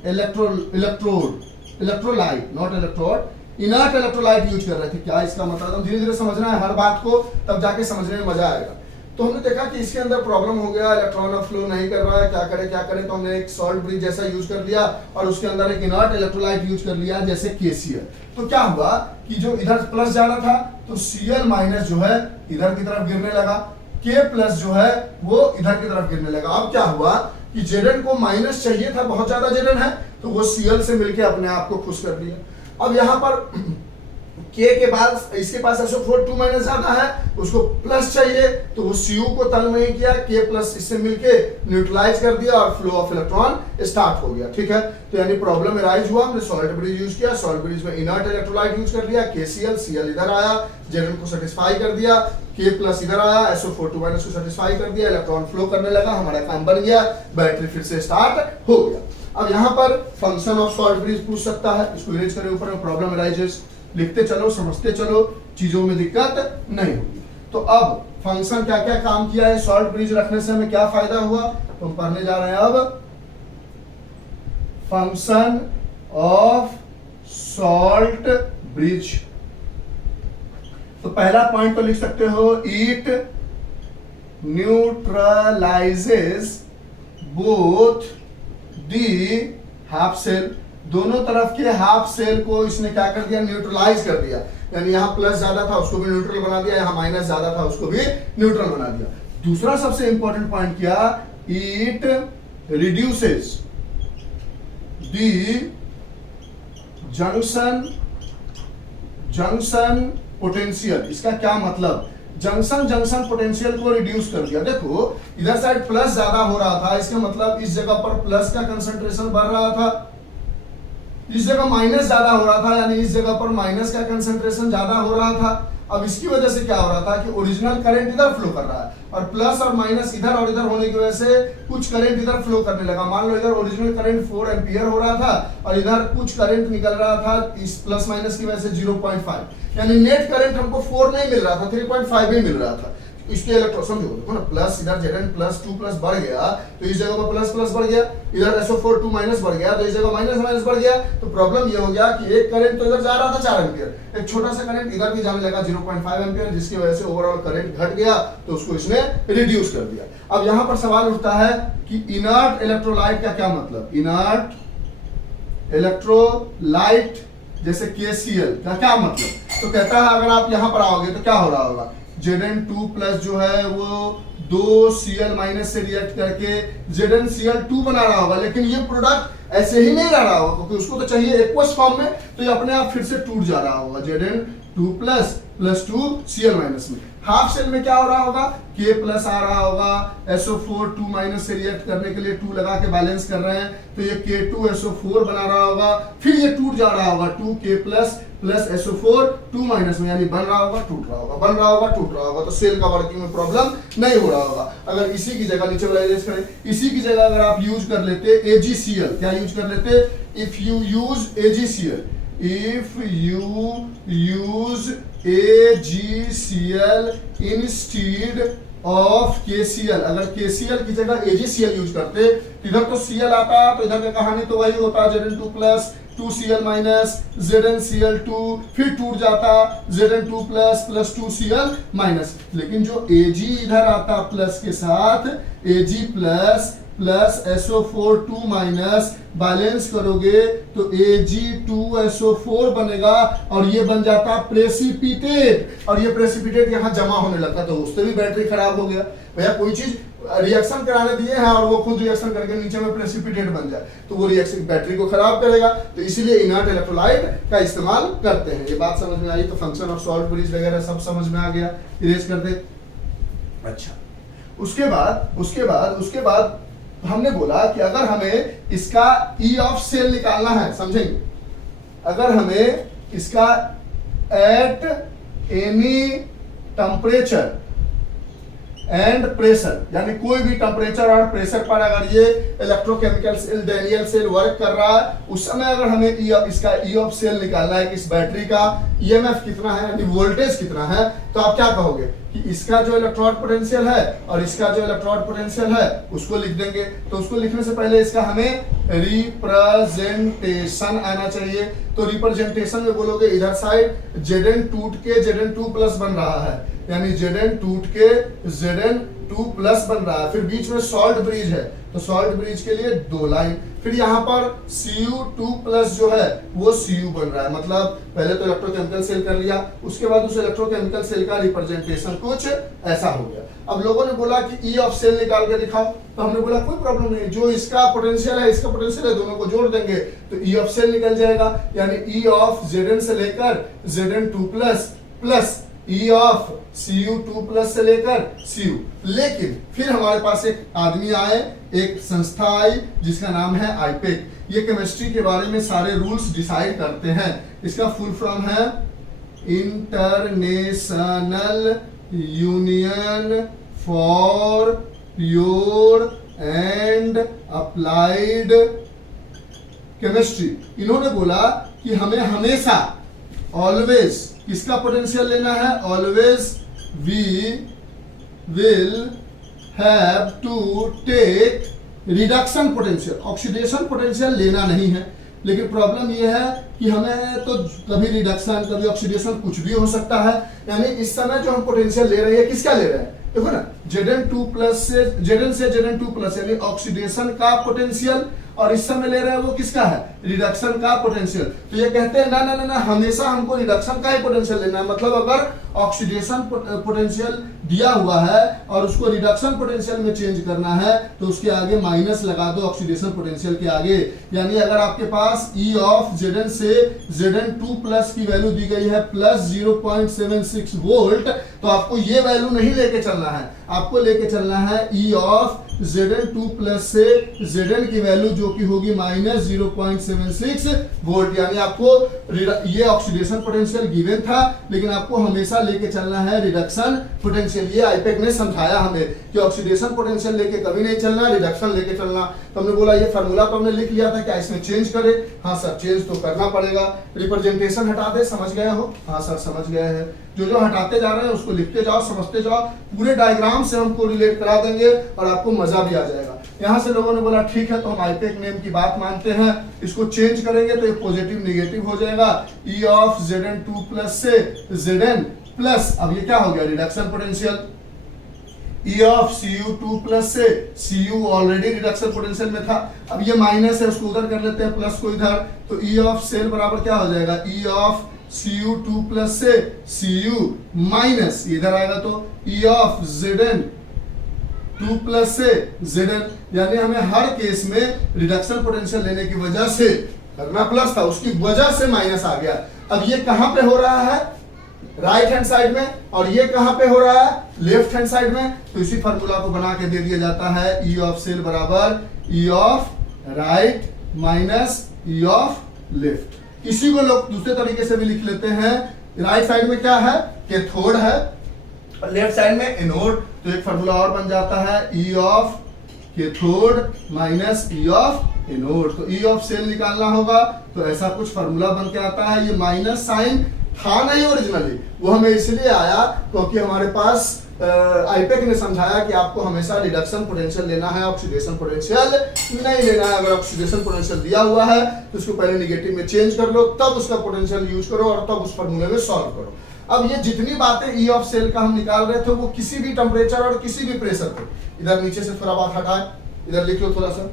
electrolyte, not electrode, inert electrolyte use कर रहे थे। क्या इसका मतलब, धीरे धीरे समझना है हर बात को, तब जाके समझने में मजा आएगा। तो हमने देखा कि इसके अंदर प्रॉब्लम हो गया, इलेक्ट्रॉन फ्लो नहीं कर रहा है, क्या करे, तो हमने एक सॉल्ट ब्रिज जैसा यूज कर लिया और उसके अंदर एक इनर्ट इलेक्ट्रोलाइट यूज कर लिया जैसे KCl। तो क्या हुआ कि जो इधर प्लस जा रहा था तो Cl माइनस जो है इधर की तरफ गिरने लगा, K प्लस जो है वो इधर की तरफ गिरने लगा। अब क्या हुआ कि Zn को माइनस चाहिए था, बहुत ज्यादा Zn है, तो वो Cl से मिलके अपने आप को खुश कर दिया। अब यहाँ पर K के बाद इसके पास SO4 2 माइनस ज्यादा है, उसको प्लस चाहिए, तो वो Cu को तंग नहीं किया, K प्लस इससे मिलके न्यूट्रलाइज कर दिया और फ्लो ऑफ इलेक्ट्रॉन स्टार्ट हो गया, ठीक है। तो यानी प्रॉब्लम अराइज हुआ, हमने सॉल्ट ब्रिज यूज किया, सॉल्ट ब्रिज में इनर्ट इलेक्ट्रोलाइट यूज कर लिया, KCl, Cl इधर आया, Zn को सेटिस्फाई कर दिया, K प्लस इधर आया, SO4 2 माइनस को सेटिस्फाई कर दिया, इलेक्ट्रॉन फ्लो करने लगा, हमारा काम बन गया, बैटरी फिर से स्टार्ट हो गया। अब यहाँ पर फंक्शन ऑफ सॉल्ट ब्रिज पूछ सकता है, इसको इरेज करें, ऊपर में प्रॉब्लम अराइजेस, लिखते चलो, समझते चलो, चीजों में दिक्कत नहीं होगी। तो अब फंक्शन क्या क्या काम किया है, सॉल्ट ब्रिज रखने से हमें क्या फायदा हुआ, तो हम पढ़ने जा रहे हैं अब फंक्शन ऑफ सॉल्ट ब्रिज। तो पहला पॉइंट तो लिख सकते हो, it neutralises both the half cell, दोनों तरफ के हाफ सेल को इसने क्या कर दिया, न्यूट्रलाइज कर दिया। यानी यहाँ प्लस ज्यादा था उसको भी न्यूट्रल बना दिया, यहाँ माइनस ज्यादा था उसको भी न्यूट्रल बना दिया। दूसरा सबसे इंपॉर्टेंट पॉइंट क्या, it reduces the junction potential. इसका क्या मतलब, जंक्शन पोटेंशियल को रिड्यूस कर दिया। देखो इधर साइड प्लस ज्यादा हो रहा था, इसका मतलब इस जगह पर प्लस का कंसंट्रेशन बढ़ रहा था, इस जगह माइनस ज्यादा हो रहा था, यानी इस जगह पर माइनस का कंसंट्रेशन ज्यादा हो रहा था। अब इसकी वजह से क्या हो रहा था कि ओरिजिनल करंट इधर फ्लो कर रहा है और प्लस और माइनस इधर और इधर होने की वजह से कुछ करंट इधर फ्लो करने लगा। मान लो इधर ओरिजिनल करंट 4 एम्पियर हो रहा था और इधर कुछ करंट निकल रहा था इस प्लस माइनस की वजह से 0.5, यानी नेट करंट हमको 4 नहीं मिल रहा था, 3.5 ही मिल रहा था। इसके इलेक्ट्रॉन समझो, देखो ना, प्लस इधर Zn प्लस 2 प्लस बढ़ गया तो इस जगह पर प्लस प्लस बढ़ गया, इधर SO4 2 माइनस बढ़ गया तो इस जगह माइनस माइनस बढ़ गया। तो प्रॉब्लम ये हो गया कि एक करंट तो इधर जा रहा था 4 एम्पियर, एक छोटा सा करंट इधर भी जाने लगा 0.5 एम्पियर, जिसकी वजह से ओवरऑल करंट घट गया, तो उसको इसने रिड्यूस कर दिया। अब यहाँ पर सवाल उठता है कि इनर्ट इलेक्ट्रोलाइट का क्या मतलब, इनर्ट इलेक्ट्रोलाइट जैसे KCl का क्या मतलब। तो कहता है अगर आप यहाँ पर आओगे तो क्या हो रहा होगा, Zn2 प्लस जो है वो 2Cl माइनस से रिएक्ट करके ZnCl2 बना रहा होगा, लेकिन ये प्रोडक्ट ऐसे ही नहीं रह रहा होगा क्योंकि उसको तो चाहिए एक्वस फॉर्म में, तो ये अपने आप फिर से टूट जा रहा होगा Zn2 प्लस 2Cl माइनस में। हाफ सेल में क्या हो रहा होगा, K प्लस आ रहा होगा, SO4 2 माइनस से रिएक्ट करने के लिए 2 लगा के बैलेंस कर रहे हैं, तो ये K2SO4 बना रहा होगा, फिर ये टूट जा रहा होगा 2K प्लस SO4 2 माइनस में, यानी बन रहा होगा टूट रहा होगा, बन रहा होगा टूट रहा होगा, तो सेल का वर्किंग में प्रॉब्लम नहीं हो रहा होगा। अगर इसी की जगह नीचे वाला करें, इसी की जगह अगर आप यूज कर लेते AgCl, क्या यूज कर लेते, if you use AgCl, if you use AgCl instead of KCl, अगर KCl की जगह AgCl यूज करते, इधर तो Cl आता तो इधर का कहानी तो वही होता, Zn2 plus 2Cl minus ZnCl2, फिर टूट जाता Zn2 प्लस 2Cl माइनस। लेकिन जो Ag इधर आता प्लस के साथ, Ag plus SO4 2 minus balance करोगे तो Ag2SO4 बनेगा और ये बन जाता प्रेसिपिटेट, और ये प्रेसिपिटेट यहाँ जमा होने लगता, तो उससे भी बैटरी खराब हो गया। भैया कोई चीज रिएक्शन कराने दिए हैं और वो खुद रिएक्शन करके नीचे में प्रेसिपिटेट बन जाए, तो वो रिएक्शन बैटरी को खराब करेगा, तो इसीलिए इनर्ट इलेक्ट्रोलाइट का इस्तेमाल करते हैं। ये बात समझ में आई? तो फंक्शन ऑफ सॉल्ट ब्रिज वगैरह सब समझ में आ गया, इरेज कर दे। अच्छा, उसके बाद हमने बोला कि अगर हमें इसका ई ऑफ सेल निकालना है, समझेंगे, अगर हमें इसका at any temperature and pressure, यानी कोई भी टेम्परेचर और प्रेशर पर अगर ये electrochemical cell Daniell cell work कर रहा है, उस समय अगर हमें इसका ई ऑफ सेल निकालना है कि इस बैटरी का ईएमएफ कितना है, यानी वोल्टेज कितना है, तो आप क्या कहोगे कि इसका जो इलेक्ट्रोड पोटेंशियल है और इसका जो इलेक्ट्रोड पोटेंशियल है उसको लिख देंगे। तो उसको लिखने से पहले इसका हमें रिप्रेजेंटेशन आना चाहिए। तो रिप्रेजेंटेशन में बोलोगे इधर साइड Zn टूट के Zn2 प्लस बन रहा है, यानी Zn टूट के Zn2 प्लस बन रहा है। फिर बीच में सॉल्ट ब्रिज है, तो सॉल्ट ब्रिज के लिए 2 लाइन। फिर यहाँ पर Cu2 प्लस जो है वो Cu बन रहा है, मतलब पहले तो इलेक्ट्रोकेमिकल सेल कर लिया, उसके बाद उस इलेक्ट्रोकेमिकल सेल का रिप्रेजेंटेशन कुछ ऐसा हो गया। अब लोगों ने बोला कि ई ऑफ सेल निकाल के दिखाओ, तो हमने बोला कोई प्रॉब्लम नहीं, जो इसका पोटेंशियल है इसका पोटेंशियल है, दोनों को जोड़ देंगे तो ई ऑफ सेल निकल जाएगा, यानी ई ऑफ Zn से लेकर Zn2 plus plus E of Cu2 plus से लेकर Cu। लेकिन फिर हमारे पास एक आदमी आए, एक संस्था आई जिसका नाम है आईपेक। ये केमिस्ट्री के बारे में सारे रूल्स डिसाइड करते हैं। इसका फुल फॉर्म है international union for pure and applied chemistry. इन्होंने बोला कि हमें हमेशा ऑलवेज किसका पोटेंशियल लेना है, always we will have to take reduction potential, oxidation potential लेना नहीं है। लेकिन प्रॉब्लम यह है कि हमें तो कभी रिडक्शन कभी ऑक्सीडेशन कुछ भी हो सकता है, यानी इस समय जो हम पोटेंशियल ले रहे हैं किसका ले रहे हैं, देखो ना, Zn2 प्लस से Zn2 प्लस यानी ऑक्सीडेशन का पोटेंशियल, और इस समय ले रहे हैं वो किसका है, रिडक्शन का पोटेंशियल। तो ये कहते हैं ना ना ना ना, हमेशा हमको रिडक्शन का ही पोटेंशियल लेना है। मतलब अगर ऑक्सीडेशन पोटेंशियल दिया हुआ है और उसको रिडक्शन पोटेंशियल में चेंज करना है तो उसके आगे माइनस लगा दो ऑक्सीडेशन पोटेंशियल के आगे। यानी अगर आपके पास ई ऑफ Zn से Zn2 प्लस की वैल्यू दी गई है प्लस 0.76 वोल्ट, तो आपको ये वैल्यू नहीं लेके चलना है, आपको लेके चलना है ई ऑफ Zn2 प्लस से Zn की वैल्यू जो कि होगी माइनस 0.76 वोल्ट। यानी आपको ये ऑक्सीडेशन पोटेंशियल गिवन था, लेकिन आपको हमेशा लेके चलना है रिडक्शन पोटेंशियल। ये आईपेक ने समझाया हमें कि ऑक्सीडेशन पोटेंशियल लेके कभी नहीं चलना, रिडक्शन लेके चलना। तो हमने बोला ये फार्मूला तो हमने लिख लिया था, क्या इसमें चेंज करें? हाँ सर, चेंज तो करना पड़ेगा। रिप्रेजेंटेशन हटा दे, समझ गए हो? हाँ सर समझ गए हैं। जो जो हटाते जा रहे हैं उसको लिखते जाओ, समझते जाओ, पूरे डायग्राम से हमको रिलेट करा देंगे और आपको मजा भी आ जाएगा। यहाँ से लोगों ने बोला ठीक है, तो हम आईपेक नेम की बात मानते हैं, इसको चेंज करेंगे तो ये पॉजिटिव निगेटिव हो जाएगा। ई ऑफ Zn2 प्लस से Zn प्लस, अब ये क्या हो गया, reduction potential. E of Cu2 plus से Cu ऑलरेडी रिडक्शन पोटेंशियल में था, अब ये माइनस है उसको उधर कर लेते हैं, प्लस को इधर, तो ई ऑफ सेल बराबर क्या हो जाएगा, ई ऑफ Cu2 प्लस से Cu माइनस इधर आएगा तो ई ऑफ Zn2 प्लस से Zn। यानी हमें हर केस में रिडक्शन पोटेंशियल लेने की वजह से करना प्लस था, उसकी वजह से माइनस आ गया। अब ये कहां पे हो रहा है, राइट हैंड साइड में, और ये कहां पे हो रहा है, लेफ्ट हैंड साइड में। तो इसी फार्मूला को बना के दे दिया जाता है ई ऑफ सेल बराबर E of right minus E of left. इसी को लोग दूसरे तरीके से भी लिख लेते हैं, राइट साइड में क्या है, कैथोड है, और लेफ्ट साइड में एनोड। तो एक फार्मूला और बन जाता है ई of cathode minus E of anode. तो ई ऑफ सेल निकालना होगा तो ऐसा कुछ फार्मूला बन के आता है। ये माइनस साइन था नहीं ओरिजिनली, वो हमें इसलिए आया क्योंकि हमारे पास आईपेक ने समझाया कि आपको हमेशा रिडक्शन पोटेंशियल लेना है, ऑक्सीडेशन पोटेंशियल नहीं लेना है। अगर ऑक्सीडेशन पोटेंशियल दिया हुआ है तो उसको पहले निगेटिव में चेंज कर लो, तब उसका पोटेंशियल यूज करो और तब उस फार्मूले में सॉल्व करो। अब ये जितनी बातें ई ऑफ सेल का हम निकाल रहे थे वो किसी भी टेम्परेचर और किसी भी प्रेशर पे, इधर नीचे से थोड़ा बात हटाए, इधर लिख लो थोड़ा सा,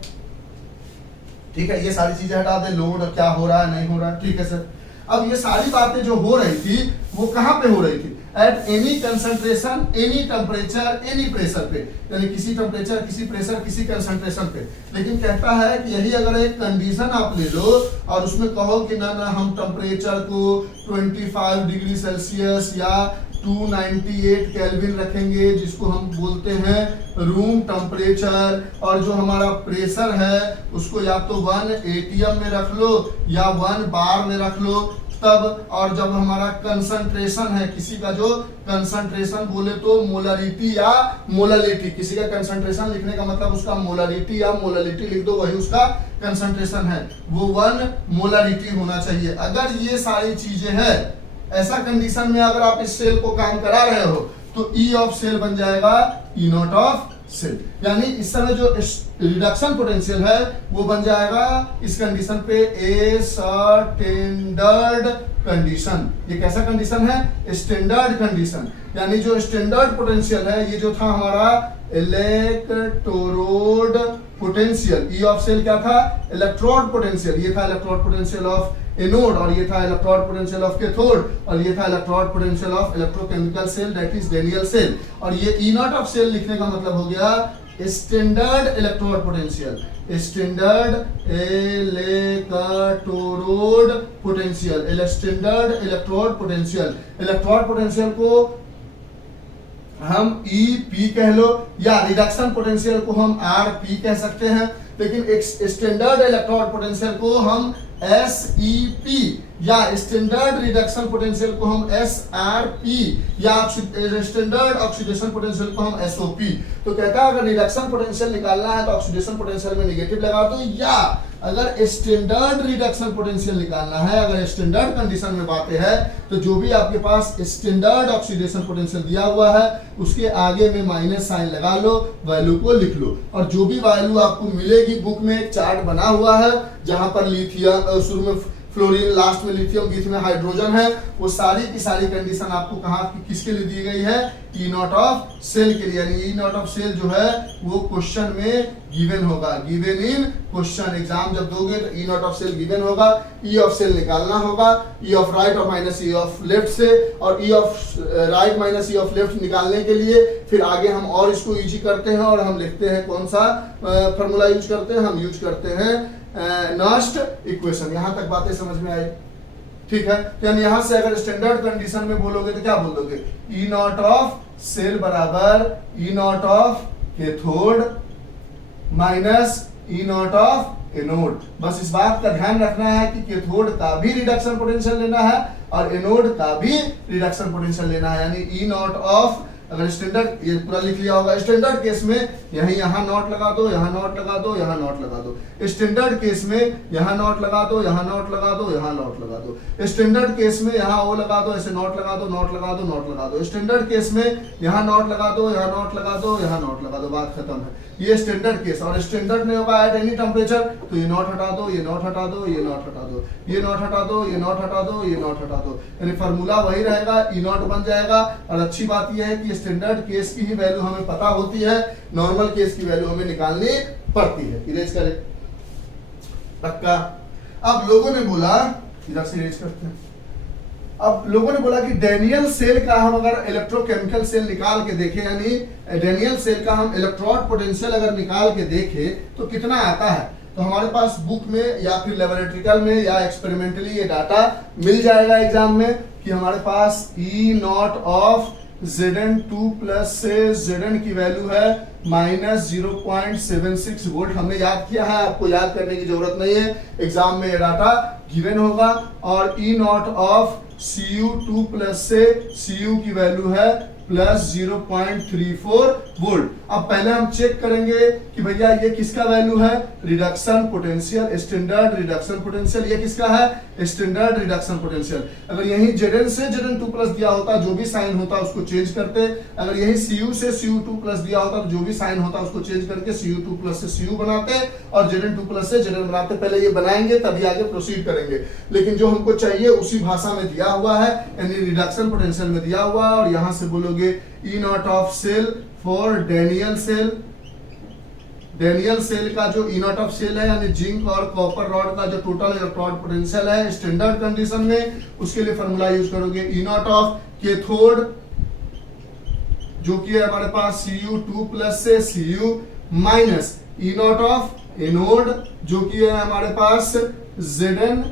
ठीक है, ये सारी चीजें हटा दे, लोड क्या हो रहा है नहीं हो रहा है, ठीक है सर। अब ये सारी बातें जो हो रही थी वो कहां पे हो रही थी, at any concentration, any temperature, any pressure पे, यानी किसी टेम्परेचर, किसी प्रेशर, किसी कंसंट्रेशन पे। लेकिन कहता है कि यही अगर एक कंडीशन आप ले लो और उसमें कहो कि ना हम टेम्परेचर को 25 डिग्री सेल्सियस या 298 केल्विन रखेंगे, जिसको हम बोलते हैं रूम टेम्परेचर, और जो हमारा प्रेशर है उसको या तो 1 atm में रख लो या 1 बार में रख लो तब। और जब हमारा कंसंट्रेशन है, किसी का जो कंसंट्रेशन बोले तो मोलरिटी या मोलालिटी, किसी का कंसंट्रेशन लिखने का मतलब उसका मोलरिटी या मोलालिटी लिख दो, वही उसका कंसंट्रेशन है, वो 1 मोलरिटी होना चाहिए। अगर ये सारी चीजें हैं, ऐसा कंडीशन में अगर आप इस सेल को काम करा रहे हो तो ई ऑफ सेल बन जाएगा ई नॉट ऑफ सेल, यानी इस समय जो रिडक्शन पोटेंशियल है वो बन जाएगा इस कंडीशन पे ए स्टैंडर्ड कंडीशन। ये कैसा कंडीशन है? स्टैंडर्ड कंडीशन, यानी जो स्टैंडर्ड पोटेंशियल है, ये जो था हमारा electrode potential, E of cell क्या था? Electrode potential. ये था इलेक्ट्रोड पोटेंशियल ऑफ एनोड, और ये था इलेक्ट्रोड पोटेंशियल ऑफ कैथोड, और ये था electrode potential of electrochemical cell, that is Daniell cell. और ये ई नॉट ऑफ सेल लिखने का मतलब हो गया standard electrode potential, standard electrode potential, standard electrode potential. Electrode potential को हम ई पी कह लो, या रिडक्शन पोटेंशियल को हम आर पी कह सकते हैं, लेकिन एक स्टैंडर्ड इलेक्ट्रोड पोटेंशियल को हम एस ई पी, या स्टैंडर्ड रिडक्शन पोटेंशियल को हम एस आर पी, या स्टैंडर्ड ऑक्सीडेशन पोटेंशियल को हम एस ओ पी। तो कहता है अगर रिडक्शन पोटेंशियल निकालना है तो ऑक्सीडेशन पोटेंशियल में नेगेटिव लगा दो, या अगर स्टैंडर्ड रिडक्शन पोटेंशियल निकालना है, अगर स्टैंडर्ड कंडीशन में बातें है तो जो भी आपके पास स्टैंडर्ड ऑक्सीडेशन पोटेंशियल दिया हुआ है उसके आगे में माइनस साइन लगा लो, वैल्यू को लिख लो, और जो भी वैल्यू आपको मिलेगी, बुक में एक चार्ट बना हुआ है जहां पर लिथियम, शुरू में फ्लोरीन, लास्ट में लिथियम, बीच में हाइड्रोजन है, वो सारी की सारी कंडीशन आपको कहाँ किसके लिए दी गई है? ई नॉट ऑफ सेल के लिए। यानी ई नॉट ऑफ सेल जो है वो क्वेश्चन में गिवन होगा, गिवन इन क्वेश्चन। एग्जाम जब दोगे तो ई नॉट ऑफ सेल गिवन होगा, ई ऑफ सेल निकालना होगा, ई ऑफ राइट और माइनस ई ऑफ लेफ्ट से, और ई of right minus E of left निकालने के लिए फिर आगे हम और इसको यूज करते हैं, और हम लिखते हैं कौन सा फॉर्मूला यूज करते हैं? हम यूज करते हैं नॉस्ट इक्वेशन। यहां तक बातें समझ में आई? ठीक है, यानी यहां से अगर स्टैंडर्ड कंडीशन में बोलोगे तो क्या बोल दोगे? ई नॉट ऑफ सेल बराबर E not of cathode minus E not of anode. बस इस बात का ध्यान रखना है कि कैथोड का भी रिडक्शन पोटेंशियल लेना है और एनोड का भी रिडक्शन पोटेंशियल लेना है, यानी ई नॉट ऑफ, अगर स्टैंडर्ड, ये पूरा लिख लिया होगा, स्टैंडर्ड केस में यहाँ नॉट लगा दो, यहाँ नॉट लगा दो, यहाँ नॉट लगा दो। स्टैंडर्ड केस में यहाँ नॉट लगा दो, यहाँ नॉट लगा दो, यहाँ नॉट लगा दो। स्टैंडर्ड केस में यहाँ ओ लगा दो, ऐसे नॉट लगा दो, नॉट लगा दो, नॉट लगा दो। स्टैंडर्ड केस में यहाँ नॉट लगा दो, यहाँ नॉट लगा दो, यहाँ नॉट लगा दो, बात खत्म है। ये स्टैंडर्ड केस, और स्टैंडर्ड नहीं होगा एट एनी टेम्परेचर, तो ये नॉट हटा दो, ये नॉट हटा दो, ये नॉट हटा दो, ये नॉट हटा दो, ये नॉट हटा दो, ये नॉट हटा दो, यानी फार्मूला वही रहेगा, ई नॉट बन जाएगा। और अच्छी बात यह है कि स्टैंडर्ड केस की ही वैल्यू हमें पता होती है, नॉर्मल केस की वैल्यू हमें निकालनी पड़ती है। इरेज करें पक्का। अब लोगों ने बोला, इधर से इरेज करते हैं, अब लोगों ने बोला कि डैनियल सेल का हम अगर इलेक्ट्रोकेमिकल सेल निकाल के देखें, यानी डैनियल सेल का हम इलेक्ट्रोड पोटेंशियल अगर निकाल के देखें तो कितना आता है, तो हमारे पास बुक में या फिर लेबोरेटरिकल में या एक्सपेरिमेंटली ये डाटा मिल जाएगा एग्जाम में कि हमारे पास ई नॉट ऑफ Zn2 प्लस से Zn की वैल्यू है माइनस 0.76 वोल्ट। हमने याद किया है, आपको याद करने की जरूरत नहीं है, एग्जाम में ये डाटा गिवन होगा। और ई नॉट ऑफ Cu2 प्लस से Cu की वैल्यू है प्लस 0.34 वोल्ट। अब पहले हम चेक करेंगे कि भैया ये किसका वैल्यू है? Reduction potential, standard reduction potential. ये किसका है? Standard reduction potential. अगर यही Zn से Zn2 प्लस दिया होता, जो भी साइन होता उसको चेंज करते। अगर यही Cu से Cu2 प्लस दिया होता तो जो भी साइन होता उसको चेंज करके Cu2 प्लस से Cu बनाते और Zn2 प्लस से Zn बनाते। पहले ये बनाएंगे तभी आगे प्रोसीड करेंगे, लेकिन जो हमको चाहिए उसी भाषा में दिया हुआ है, यानी रिडक्शन पोटेंशियल में दिया हुआ है। और यहां से बोलोगे E not of cell for Daniell cell. Daniell cell का जो ई नॉट ऑफ सेल है, यानी जिंक और कॉपर रॉड का जो टोटल इलेक्ट्रॉन पोटेंशियल है स्टैंडर्ड कंडीशन में, उसके लिए फॉर्मूला यूज करोगे ई नॉट ऑफ कैथोड जो कि है हमारे पास Cu2 प्लस से Cu minus E not of anode जो कि है हमारे पास Zn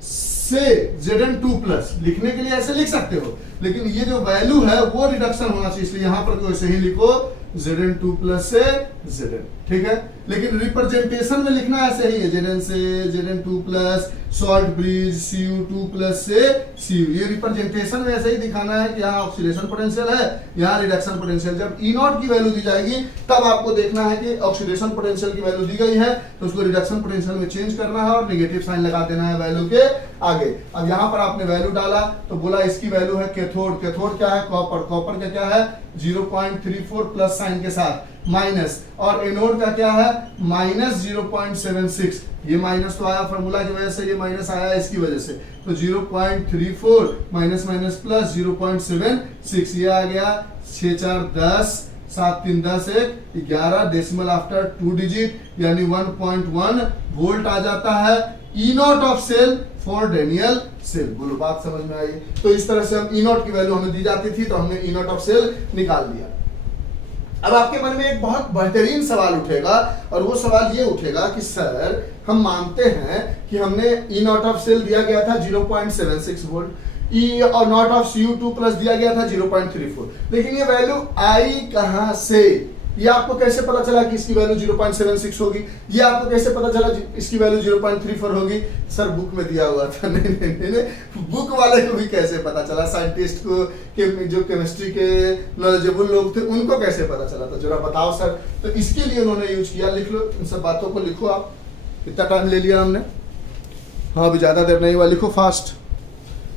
से Zn2 प्लस। लिखने के लिए ऐसे लिख सकते हो, लेकिन ये जो वैल्यू है वो रिडक्शन होना चाहिए, इसलिए यहां पर वैसे ही लिखो Zn2 प्लस से Zn, ठीक है। लेकिन रिप्रेजेंटेशन में लिखना ऐसे ही है, Zn से Zn2 plus salt bridge Cu2 plus से Cu। ये रिप्रेजेंटेशन में ऐसे ही दिखाना है कि यहाँ ऑक्सीडेशन पोटेंशियल है, यहाँ रिडक्शन पोटेंशियल। जब ई नॉट की वैल्यू दी जाएगी तब आपको देखना है कि ऑक्सीडेशन पोटेंशियल की वैल्यू दी गई है तो उसको रिडक्शन पोटेंशियल में चेंज करना है और नेगेटिव साइन लगा देना है वैल्यू के आगे। अब यहाँ पर आपने वैल्यू डाला तो बोला इसकी वैल्यू है कैथोड। कैथोड क्या है? कॉपर। कॉपर का क्या है? 0.34 प्लस साइन के साथ माइनस, और एनोड का क्या है? माइनस 0.76। ये माइनस तो आया फॉर्मूला की वजह से, ये माइनस आया इसकी वजह से, तो 0.34 माइनस माइनस प्लस 0.76, ये आ गया 6 4 10 7 3 10 1 11 डेसिमल आफ्टर 2 डिजिट यानी 1.1 वोल्ट आ जाता है E not of cell for Daniell cell. बोलो बात समझ में आई? तो इस तरह से हम ई नॉट की वैल्यू हमें दी जाती थी तो हमने ई नॉट ऑफ सेल निकाल दिया। अब आपके मन में एक बहुत बेहतरीन सवाल उठेगा और वो सवाल ये उठेगा कि सर हम मानते हैं कि हमने ई नॉट ऑफ सेल दिया गया था 0.76 वोल्ट, ई और नॉट ऑफ Cu2 प्लस दिया गया था 0.34, लेकिन ये वैल्यू आई कहां से? ये आपको कैसे पता चला कि इसकी वैल्यू 0.76 होगी? ये आपको कैसे पता चला इसकी वैल्यू 0.34 होगी? सर बुक में दिया हुआ था। नहीं, बुक वाले को भी कैसे पता चला? साइंटिस्ट को के जो केमिस्ट्री के नॉलेजेबल लोग थे उनको कैसे पता चला? तो जरा बताओ सर। तो इसके लिए उन्होंने यूज किया, लिख लो इन सब बातों को, लिखो आप। कितना टाइम ले लिया हमने? हाँ अभी ज्यादा देर नहीं हुआ, लिखो फास्ट।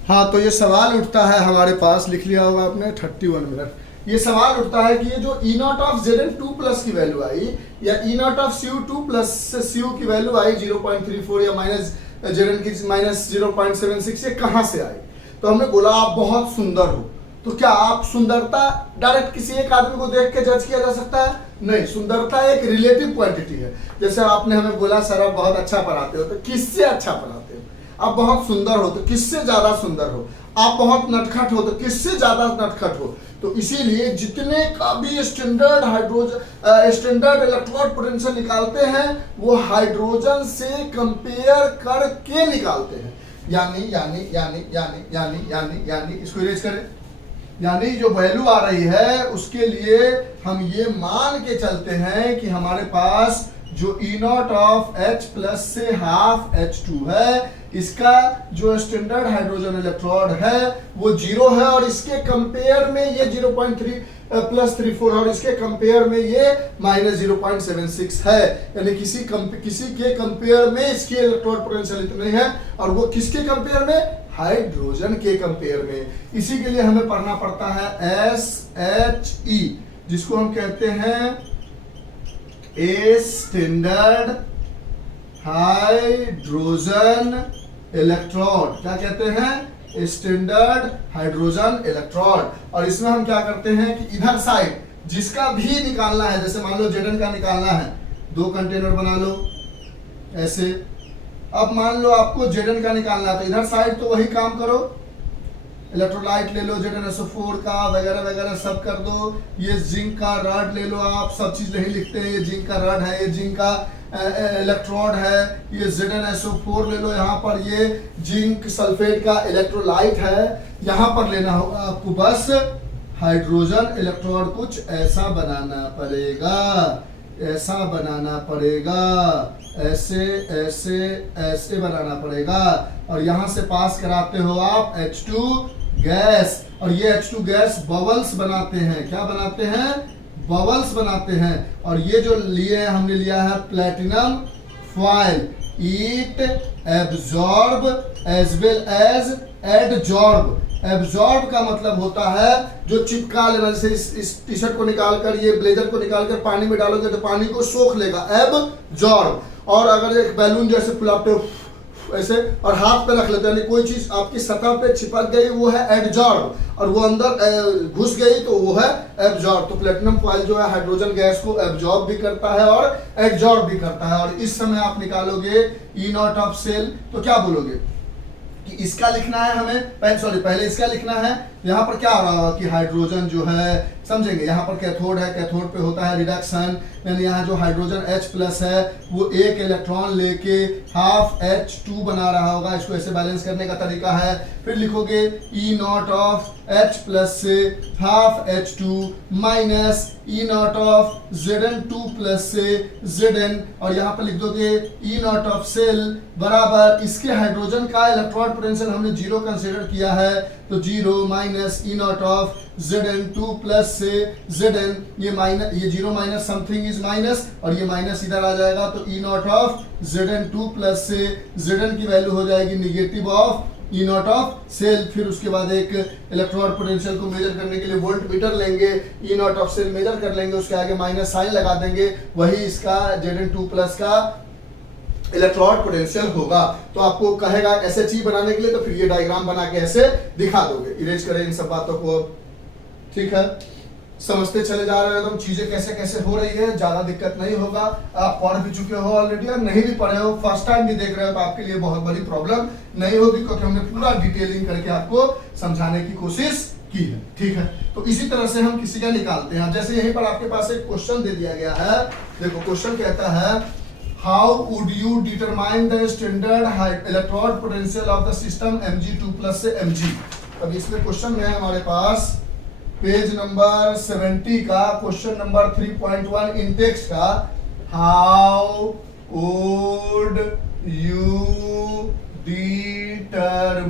हाँ तो ये सवाल उठता है हमारे पास, लिख लिया होगा आपने 31 मिनट। ये सवाल उठता है कि ये जो ई नॉट ऑफ Zn2 प्लस की वैल्यू आई या ई नॉट ऑफ Cu2 प्लस से Cu की वैल्यू आई 0.34 या माइनस Zn की माइनस 0.76, ये कहां से आई? तो हमने बोला आप बहुत सुंदर हो, तो क्या आप सुंदरता डायरेक्ट किसी एक आदमी को देख के जज किया जा सकता है? नहीं, सुंदरता एक रिलेटिव क्वांटिटी है। जैसे आपने हमें बोला सर आप बहुत अच्छा पढ़ाते हो, तो किससे अच्छा पढ़ाते हो? आप बहुत सुंदर हो तो किससे ज्यादा सुंदर हो? आप बहुत नटखट हो तो किससे ज्यादा नटखट हो? तो इसीलिए जितने का भी standard hydrogen standard electrode potential निकालते हैं वो हाइड्रोजन से कंपेयर करके निकालते हैं। यानी यानी यानी यानी यानी यानी यानी इसको इरेज करें, यानी जो वैल्यू आ रही है उसके लिए हम ये मान के चलते हैं कि हमारे पास जो ई नॉट ऑफ H प्लस से हाफ H2 है, इसका जो स्टैंडर्ड हाइड्रोजन इलेक्ट्रोड है वो 0 है और इसके कंपेयर में ये 0.3 प्लस 34 और इसके कंपेयर में ये माइनस 0.76 है। यानी किसी के कंपेयर में इसके इलेक्ट्रोड पोटेंशियल इतने हैं और वो किसके कंपेयर में? हाइड्रोजन के कंपेयर में। इसी के लिए हमें पढ़ना पड़ता है SHE, जिसको हम कहते हैं स्टैंडर्ड हाइड्रोजन इलेक्ट्रोड। क्या कहते हैं? Standard hydrogen electrode. और इसमें हम क्या करते हैं कि इधर साइड जिसका भी निकालना है, जैसे मान लो Zn का निकालना है, 2 कंटेनर बना लो ऐसे। अब मान लो आपको Zn का निकालना है तो इधर साइड तो वही काम करो, इलेक्ट्रोलाइट ले लो ZnSO4 का वगैरह वगैरह सब कर दो। ये जिंक का रॉड ले लो, आप सब चीज नहीं लिखते हैं, ये जिंक का रॉड है, ये जिंक का इलेक्ट्रोड है, ये ZnSO4 ले लो, यहाँ पर ये जिंक सल्फेट का इलेक्ट्रोलाइट है। यहाँ पर लेना होगा आपको बस हाइड्रोजन इलेक्ट्रोड। कुछ ऐसा बनाना पड़ेगा, ऐसा बनाना पड़ेगा, ऐसे ऐसे ऐसे बनाना पड़ेगा और यहाँ से पास कराते हो आप H2 गैस, और ये H2 गैस बबल्स बनाते हैं। क्या बनाते हैं? बबल्स बनाते हैं। और ये जो लिए हमने लिया है platinum foil, it absorb as well as adsorb. Absorb का मतलब होता है जो चिपका लेना, जैसे इस टी शर्ट को निकालकर, ये ब्लेजर को निकालकर पानी में डालोगे तो पानी को सोख लेगा, एब्जॉर्ब। और अगर एक बैलून जैसे फुलाते हो ऐसे और हाथ पे रख लेते हैं, कोई चीज आपकी सतह पे चिपक गई वो है एडजॉर्ब, और वो अंदर घुस गई तो वो है एब्जॉर्ब। तो प्लेटिनम फॉइल जो है हाइड्रोजन गैस को एब्जॉर्ब भी करता है और एडजॉर्ब भी करता है। और इस समय आप निकालोगे ई नॉट ऑफ सेल तो क्या बोलोगे कि इसका लिखना है हमें, पहले इसका लिखना है। यहाँ पर क्या हो रहा होगा कि हाइड्रोजन जो है, समझेंगे, यहाँ पर कैथोड है, कैथोड पे होता है रिडक्शन, यानी यहाँ जो हाइड्रोजन H+ है वो एक इलेक्ट्रॉन लेके हाफ H2 बना रहा होगा। इसको ऐसे बैलेंस करने का तरीका है। फिर लिखोगे E0 ऑफ H+ से half H2 minus E0 of Zn2+ से Zn, और यहाँ पर लिख दोगे E0 ऑफ सेल बराबर इसके हाइड्रोजन का इलेक्ट्रॉन पोटेंशियल हमने 0 कंसीडर किया है, तो 0 माइनस E0 ऑफ Zn2+ से Zn, ये 0 माइनस समथिंग इज माइनस, और ये माइनस इधर आ जाएगा, तो E0 ऑफ Zn2+ से Zn की वैल्यू हो जाएगी negative of E0 of cell. फिर उसके बाद एक इलेक्ट्रॉन पोटेंशियल को मेजर करने के लिए वोल्ट मीटर लेंगे, E0 ऑफ सेल मेजर कर लेंगे, उसके आगे माइनस साइन लगा देंगे, वही इसका Zn2+ का इलेक्ट्रॉन पोटेंशियल होगा। तो आपको कहेगा SHE बनाने के लिए, तो फिर ये डायग्राम बना के ऐसे दिखा दोगे। इरेज करें इन सब बातों को, ठीक है, समझते चले जा रहे हो एकदम चीजें कैसे कैसे हो रही है, ज्यादा दिक्कत नहीं होगा। आप पढ़ भी चुके हो ऑलरेडी, और नहीं भी पढ़े हो, फर्स्ट टाइम भी देख रहे हो, तो आपके लिए बहुत बड़ी प्रॉब्लम नहीं होगी, क्योंकि हमने पूरा डिटेलिंग करके आपको समझाने की कोशिश की है, ठीक है। तो इसी तरह से हम किसी का निकालते हैं। जैसे यहीं पर आपके पास एक क्वेश्चन दे दिया गया है, देखो क्वेश्चन कहता है how would you determine the standard electron potential of the system Mg2+ से Mg। अब इसमें क्वेश्चन में है हमारे पास पेज नंबर 70 का क्वेश्चन नंबर 3.1 इन टेक्स्ट का, how would you determine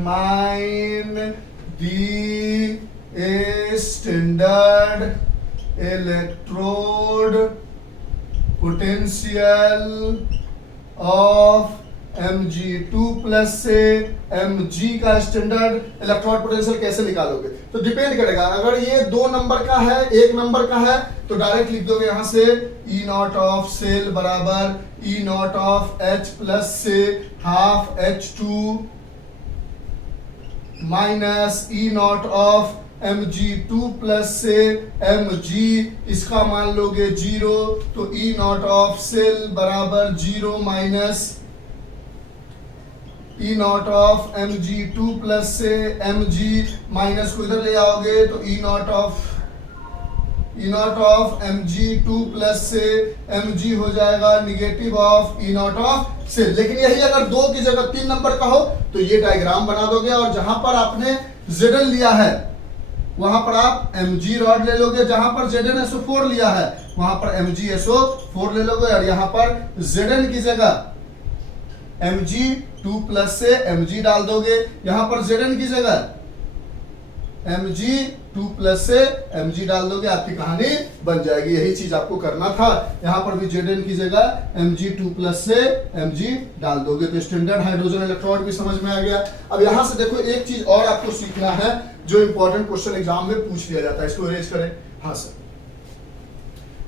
the standard electrode potential of Mg2+ से Mg का स्टैंडर्ड इलेक्ट्रॉन पोटेंशियल कैसे निकालोगे? तो डिपेंड करेगा, अगर ये 2 नंबर का है, 1 नंबर का है, तो डायरेक्ट लिख दोगे यहां से E0 ऑफ सेल बराबर E0 ऑफ H+ से half H2 minus E0 of Mg2+ से Mg, इसका मान लोगे 0, तो E0 ऑफ सेल बराबर 0 माइनस E0 ऑफ Mg2+ से Mg, माइनस को इधर ले आओगे तो E0 ऑफ Mg2+ से Mg हो जाएगा negative of E0 of cell. लेकिन यही अगर 2 की जगह 3 नंबर का हो तो ये डायग्राम बना दोगे, और जहां पर आपने Zn लिया है वहां पर आप Mg रॉड ले लोगे, जहां पर ZnSO4 लिया है वहां पर MgSO4 ले लोगे, और यहां पर Zn की जगह Mg2+ से Mg डाल दोगे, यहां पर Zn की जगह Mg2+ से Mg डाल दोगे, आपकी कहानी बन जाएगी। यही चीज आपको करना था, यहां पर भी Zn की जगह Mg2+ से Mg डाल दोगे, तो स्टैंडर्ड हाइड्रोजन इलेक्ट्रोड भी समझ में आ गया। अब यहां से देखो एक चीज और आपको सीखना है जो इंपॉर्टेंट क्वेश्चन एग्जाम में पूछ लिया जाता है, इसको अरेंज करें। हाँ सर,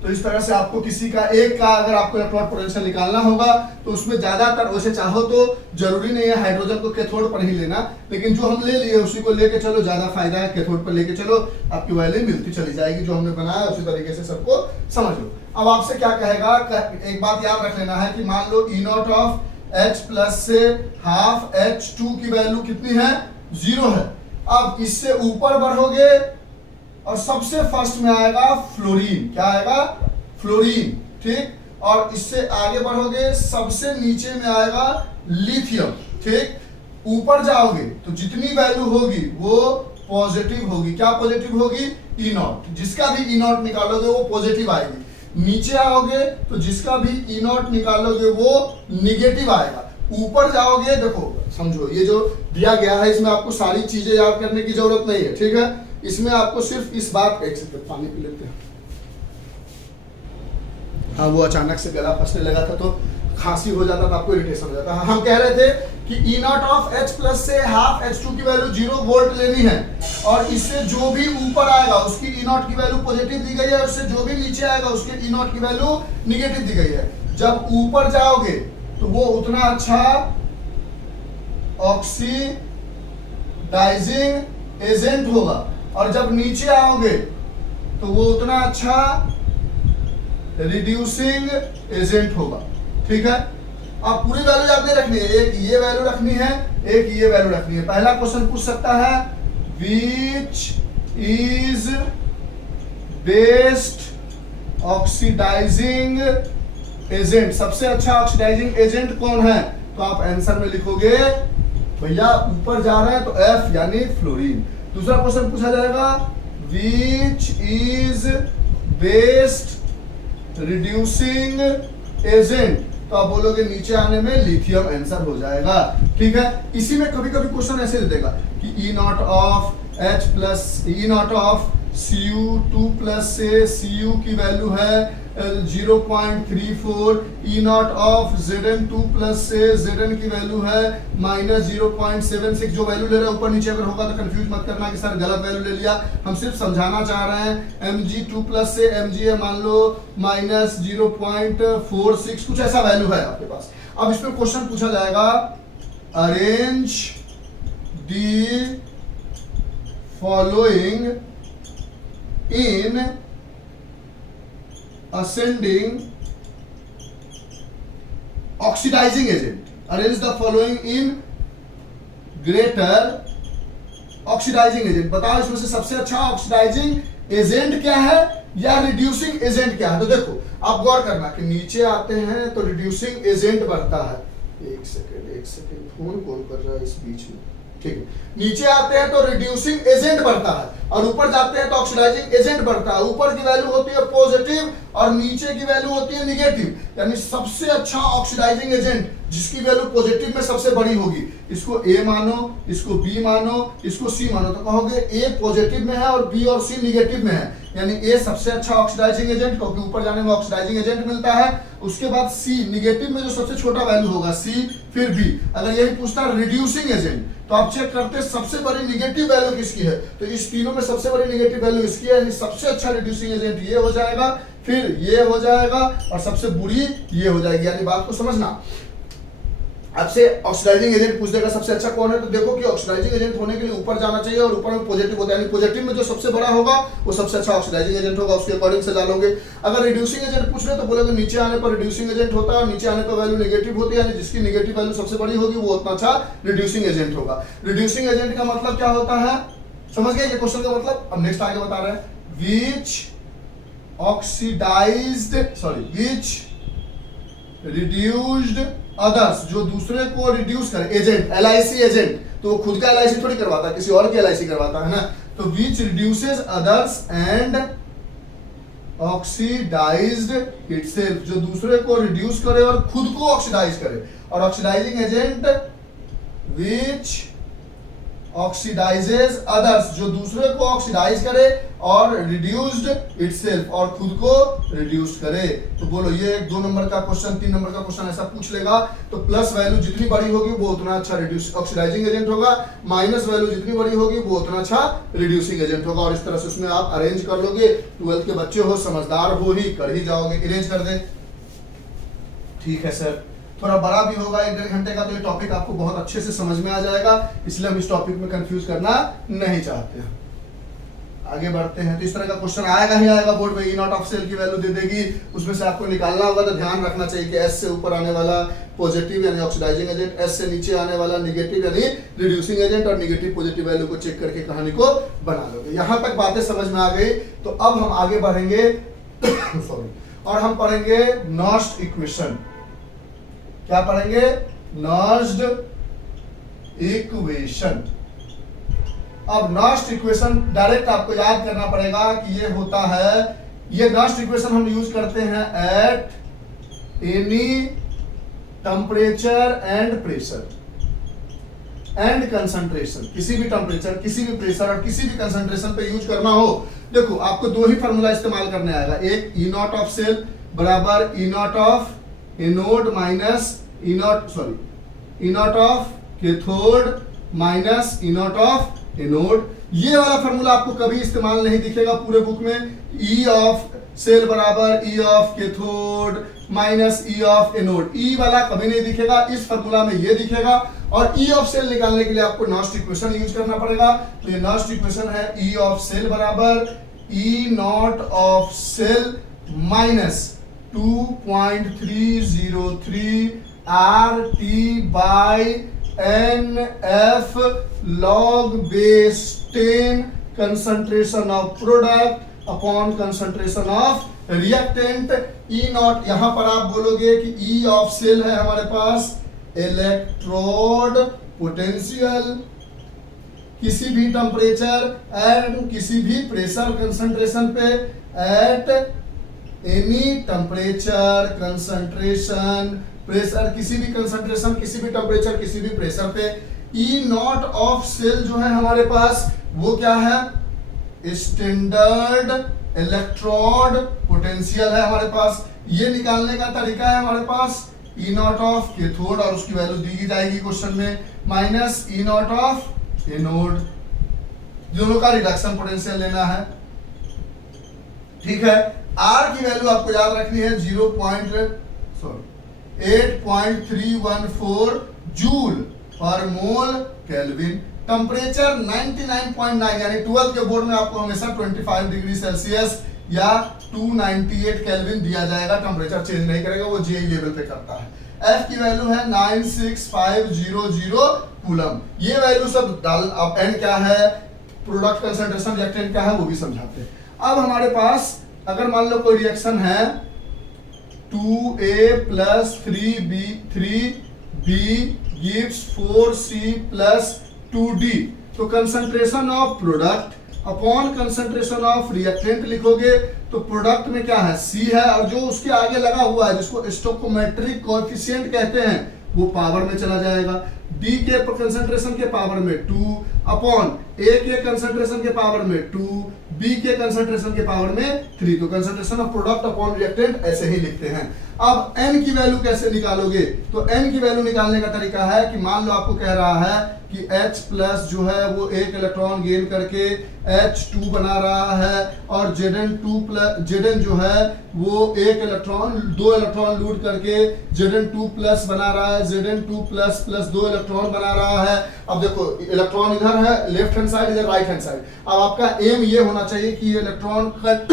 तो इस तरह से आपको किसी का एक का अगर आपको इलेक्ट्रॉन पोटेंशियल निकालना होगा तो उसमें ज्यादातर, वैसे चाहो तो जरूरी नहीं है हाइड्रोजन को कैथोड पर ही लेना, लेकिन जो हम ले लिए उसी को लेके चलो, ज्यादा फायदा है, कैथोड पर लेके चलो, आपकी वैल्यू मिलती चली जाएगी। जो हमने बनाया उसी तरीके से सबको समझ लो। अब आपसे क्या कहेगा, एक बात याद रख लेना है कि मान लो E0 ऑफ H+ से हाफ H2 की वैल्यू कितनी है, 0 है। अब इससे ऊपर बढ़ोगे और सबसे फर्स्ट में आएगा फ्लोरीन, क्या आएगा, फ्लोरीन, ठीक। और इससे आगे बढ़ोगे सबसे नीचे में आएगा लिथियम, ठीक। ऊपर जाओगे तो जितनी वैल्यू होगी वो पॉजिटिव होगी, क्या पॉजिटिव होगी, E0, जिसका भी E0 निकालोगे वो पॉजिटिव आएगी। नीचे आओगे तो जिसका भी E0 निकालोगे वो निगेटिव आएगा। ऊपर जाओगे, देखो समझो ये जो दिया गया है इसमें आपको सारी चीजें याद करने की जरूरत नहीं है, ठीक है। इसमें आपको सिर्फ इस बात, एक सेकंड पानी पी लेते हैं। हाँ, वो अचानक से गला फंसने लगा था तो खांसी हो जाता था, आपको इरिटेशन हो जाता। हम कह रहे थे कि E0 ऑफ H+ से हाफ H2 की वैल्यू 0 वोल्ट लेनी है, और इससे जो भी ऊपर आएगा उसकी E0 की वैल्यू पॉजिटिव दी गई है, उससे जो भी नीचे आएगा उसके E0 की वैल्यू निगेटिव दी गई है। जब ऊपर जाओगे तो वो उतना अच्छा ऑक्सीडाइजिंग एजेंट होगा, और जब नीचे आओगे तो वो उतना अच्छा रिड्यूसिंग एजेंट होगा, ठीक है। अब पूरी वैल्यू याद नहीं रखनी है, एक ये वैल्यू रखनी है, एक ये वैल्यू रखनी है। पहला क्वेश्चन पूछ सकता है which is best oxidising agent, सबसे अच्छा ऑक्सीडाइजिंग एजेंट कौन है? तो आप आंसर में लिखोगे भैया ऊपर जा रहे हैं तो F यानी फ्लोरीन। दूसरा क्वेश्चन पूछा जाएगा विच इज बेस्ट रिड्यूसिंग एजेंट, तो आप बोलोगे नीचे आने में लिथियम आंसर हो जाएगा। ठीक है, इसी में कभी कभी क्वेश्चन ऐसे दे देगा कि E not of H plus E not of Cu2 plus से Cu की वैल्यू है 0.34, E not of Zn2 plus से Zn की वैल्यू है -0.76। जो वैल्यू ले रहा है ऊपर नीचे अगर होगा तो कंफ्यूज मत करना कि सर गलत वैल्यू ले लिया, हम सिर्फ समझाना चाह रहे हैं। Mg2 प्लस से Mg है मान लो -0.46, कुछ ऐसा वैल्यू है आपके पास। अब इसमें क्वेश्चन पूछा जाएगा arrange the following in ascending oxidizing agent, arrange the following in greater oxidizing agent। बताओ इसमें से सबसे अच्छा ऑक्सीडाइजिंग एजेंट क्या है या रिड्यूसिंग एजेंट क्या है? तो देखो आप गौर करना कि नीचे आते हैं तो रिड्यूसिंग एजेंट बढ़ता है। एक सेकेंड फोन कॉल कर रहा है इस बीच में। ठीक है, नीचे आते हैं तो रिड्यूसिंग एजेंट बढ़ता है और ऊपर जाते हैं तो ऑक्सीडाइजिंग एजेंट बढ़ता है। ऊपर की वैल्यू होती है पॉजिटिव और नीचे की वैल्यू होती है निगेटिव, यानी सबसे अच्छा ऑक्सीडाइजिंग एजेंट जिसकी वैल्यू पॉजिटिव में सबसे बड़ी होगी, इसको A मानो, इसको B मानो, इसको C मानो, तो कहोगे A पॉजिटिव में है और B और C निगेटिव में है, यानी A सबसे अच्छा ऑक्सीडाइजिंग एजेंट, क्योंकि ऊपर जाने में ऑक्सीडाइजिंग एजेंट मिलता है। उसके बाद C निगेटिव में जो सबसे छोटा वैल्यू होगा C, फिर B। अगर यही पूछता है रिड्यूसिंग एजेंट तो आप चेक करते सबसे बड़ी निगेटिव वैल्यू किसकी है, तो इस तीनों में सबसे बड़ी निगेटिव वैल्यू इसकी है, यानी सबसे अच्छा रिड्यूसिंग एजेंट ये हो जाएगा, फिर ये हो जाएगा और सबसे बुरी ये हो जाएगी। यानी बात को समझना, आपसे ऑक्सीडाइजिंग एजेंट पूछ देगा सबसे अच्छा कौन है, तो देखो कि ऑक्सीडाइजिंग एजेंट होने के लिए ऊपर जाना चाहिए और ऊपर में पॉजिटिव होता है, यानी पॉजिटिव में जो सबसे बड़ा होगा वो सबसे अच्छा ऑक्सीडाइजिंग एजेंट होगा, उसके अकॉर्डिंग से डालोगे। अगर रिड्यूसिंग एजेंट पूछ रहे तो बोलोगे नीचे आने पर रिड्यूसिंग एजेंट होता है और नीचे आने पर वैल्यू नेगेटिव होती है, यानी जिसकी नेगेटिव वैल्यू सबसे बड़ी होगी वो उतना अच्छा रिड्यूसिंग एजेंट होगा। रिड्यूसिंग एजेंट का मतलब क्या होता है, समझ गए ये क्वेश्चन का मतलब? अब नेक्स्ट आगे बता रहे हैं विच विच रिड्यूस्ड अदर्स, जो दूसरे को रिड्यूस करे, एजेंट LIC एजेंट, तो वो खुद का LIC थोड़ी करवाता है, किसी और की LIC करवाता है ना, तो which reduces others and oxidised itself, जो दूसरे को रिड्यूस करे और खुद को ऑक्सीडाइज करे। और oxidising agent which oxidises others, जो दूसरे को ऑक्सीडाइज करे और रिड्यूस्ड इटसेल्फ, और खुद को रिड्यूस करे। तो बोलो ये 2 नंबर का क्वेश्चन, 3 नंबर का क्वेश्चन ऐसा पूछ लेगा तो प्लस वैल्यू जितनी बड़ी होगी वो उतना अच्छा रिड्यूस ऑक्सीडाइजिंग एजेंट होगा, माइनस वैल्यू जितनी बड़ी होगी वो उतना अच्छा रिड्यूसिंग एजेंट होगा। और इस तरह से उसमें आप अरेंज कर लोगे। 12th के बच्चे हो, समझदार हो ही, कर ही जाओगे। अरेंज कर दे, ठीक है सर। थोड़ा बड़ा भी होगा 1-1.5 घंटे का, तो ये टॉपिक आपको बहुत अच्छे से समझ में आ जाएगा, इसलिए हम इस टॉपिक में कंफ्यूज करना नहीं चाहते। आगे बढ़ते हैं। तो इस तरह का क्वेश्चन आएगा ही आएगा बोर्ड में, ई नॉट ऑफ सेल की वैल्यू दे देगी, उसमें से आपको निकालना होगा। तो ध्यान रखना चाहिए कि एस से ऊपर आने वाला पॉजिटिव यानी ऑक्सीडाइजिंग एजेंट, एस से नीचे आने वाला निगेटिव यानी रिड्यूसिंग एजेंट, और निगेटिव पॉजिटिव वैल्यू को चेक करके कहानी को बना लोगे। यहां तक बातें समझ में आ गई। तो अब हम आगे बढ़ेंगे सॉरी, और हम पढ़ेंगे नॉस्ट इक्वेशन। क्या पढ़ेंगे? नॉस्ट इक्वेशन। अब नॉस्ट इक्वेशन डायरेक्ट आपको याद करना पड़ेगा कि ये होता है, ये नॉस्ट इक्वेशन हम यूज करते हैं eight any temperature and pressure and concentration. किसी भी टेम्परेचर, किसी भी प्रेशर और किसी भी कंसंट्रेशन पे यूज करना हो, देखो आपको 2 ही फार्मूला इस्तेमाल करने आएगा। एक ई नॉट ऑफ सेल बराबर E not of anode minus E not of cathode minus E not of anode. ये वाला फार्मूला आपको कभी इस्तेमाल नहीं दिखेगा पूरे बुक में। ई ऑफ सेल बराबर E of cathode minus E of anode, E वाला कभी नहीं दिखेगा। इस फार्मूला में ये दिखेगा। और ई ऑफ सेल निकालने के लिए आपको नॉस्ट इक्वेशन यूज करना पड़ेगा। तो ये नॉस्ट इक्वेशन है ई ऑफ सेल बराबर E not of cell minus 2.303 RT by NF log base 10 concentration of product upon concentration of reactant E not. यहां पर आप बोलोगे कि E ऑफ सेल है हमारे पास इलेक्ट्रोड पोटेंशियल, किसी भी टेम्परेचर एंड किसी भी प्रेशर कंसंट्रेशन पे, eight any temperature concentration pressure, किसी भी कंसंट्रेशन किसी भी टेम्परेचर किसी भी प्रेशर पे ई नॉट ऑफ सेल जो है हमारे पास वो क्या है, स्टैंडर्ड इलेक्ट्रोड पोटेंशियल है हमारे पास। ये निकालने का तरीका है हमारे पास ई नॉट ऑफ कैथोड और उसकी वैल्यू दी जाएगी क्वेश्चन में, minus E not of anode, दोनों का रिडक्शन पोटेंशियल लेना है। ठीक है, आर की वैल्यू आपको याद रखनी है 8.314 जूल पर मोल केल्विन। टेम्परेचर 99.9 यानी 12 के बोर्ड में आपको हमेशा 25 डिग्री सेल्सियस या 298 केल्विन दिया जाएगा, टेम्परेचर चेंज नहीं करेगा, वो जेई लेवल पे करता है। एफ की वैल्यू है 96500 कूलम। ये वैल्यू सब डाल, अब एन क्या है, प्रोडक्ट कंसंट्रेशन, रिएक्टेंट क्या है वो भी समझाते हैं। अब हमारे पास अगर मान लो कोई रिएक्शन है 2A plus 3B gives 4C plus 2D, तो concentration of product upon concentration of reactant लिखोगे तो प्रोडक्ट में क्या है C है, और जो उसके आगे लगा हुआ है जिसको स्टोकोमेट्रिक कोएफिशिएंट कहते हैं वो पावर में चला जाएगा। D के कंसंट्रेशन के पावर में 2 अपॉन A के कंसंट्रेशन के पावर में 2, B के कंसंट्रेशन के पावर में 3, तो concentration of product upon reactant ऐसे ही लिखते हैं। अब N की वैल्यू कैसे निकालोगे, तो N की वैल्यू निकालने का तरीका है कि मान लो आपको कह रहा है कि H प्लस जो है वो एक इलेक्ट्रॉन गेन करके H2 बना रहा है, और Zn जो है वो एक इलेक्ट्रॉन 2 इलेक्ट्रॉन लूट करके Zn2 प्लस बना रहा है, Zn2 प्लस प्लस 2 इलेक्ट्रॉन बना रहा है। अब देखो इलेक्ट्रॉन इधर है लेफ्ट हैंड साइड, इधर राइट हैंड साइड। अब आपका एम ये होना चाहिए कि इलेक्ट्रॉन कट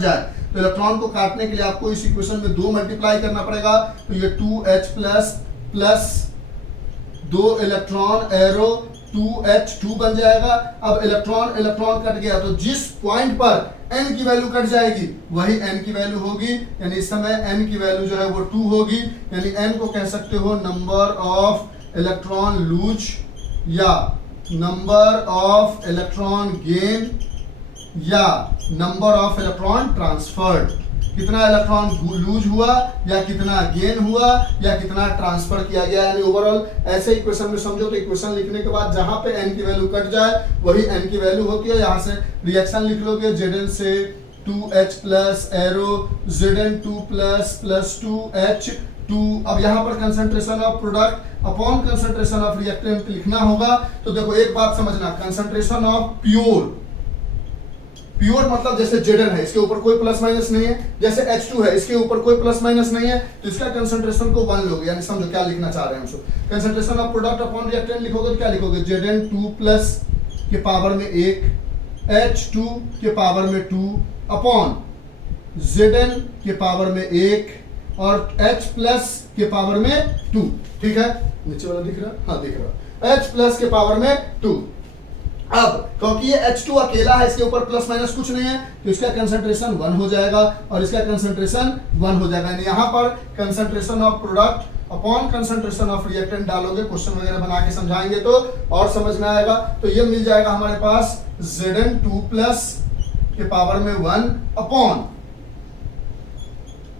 जाए, तो इलेक्ट्रॉन को काटने के लिए आपको इस इक्वेशन में 2 मल्टीप्लाई करना पड़ेगा, तो ये 2H plus plus 2 electron arrow 2H2 बन जाएगा। अब इलेक्ट्रॉन कट गया तो जिस पॉइंट पर n की वैल्यू कट जाएगी वही n की वैल्यू होगी, यानी इस समय n की वैल्यू जो है वो 2 होगी, यानी n को कह सकते हो नंबर ऑफ इलेक्ट्रॉन लूज या नंबर ऑफ इलेक्ट्रॉन गेन या नंबर ऑफ इलेक्ट्रॉन ट्रांसफर्ड। कितना इलेक्ट्रॉन लूज हुआ या कितना गेन हुआ या कितना ट्रांसफर किया गया, यानी ओवरऑल ऐसे इक्वेशन में समझो तो इक्वेशन लिखने के बाद जहां पे n की वैल्यू कट जाए वही n की वैल्यू होती है। यहां से रिएक्शन लिख लोगे Zn से 2H plus arrow Zn2 plus plus 2H2। अब यहाँ पर concentration of product upon concentration of reactant लिखना होगा। तो देखो एक बात समझना, कंसंट्रेशन ऑफ प्योर मतलब जैसे Zn है इसके ऊपर कोई प्लस माइनस नहीं है, जैसे H2 है इसके ऊपर कोई प्लस माइनस नहीं है, तो इसका कंसंट्रेशन को 1 लोगे, यानी समझो क्या लिखना चाह रहे हैं हम। Concentration of product upon reactant लिखोगे तो क्या लिखोगे, Zn2 प्लस के पावर में 1, H2 के पावर में 2 अपॉन Zn के पावर में 1 और H प्लस के पावर में 2। ठीक है, नीचे वाला दिख रहा है, हाँ दिख रहा है, H प्लस के पावर में 2। अब क्योंकि ये H2 अकेला है इसके ऊपर प्लस माइनस कुछ नहीं है, तो इसका कंसंट्रेशन 1 हो जाएगा और इसका कंसंट्रेशन 1 हो जाएगा। यहाँ पर concentration of product upon concentration of reactant डालोगे, क्वेश्चन वगैरह बना के समझाएंगे तो और समझ में आएगा। तो ये मिल जाएगा हमारे पास Zn2 प्लस के पावर में 1 अपॉन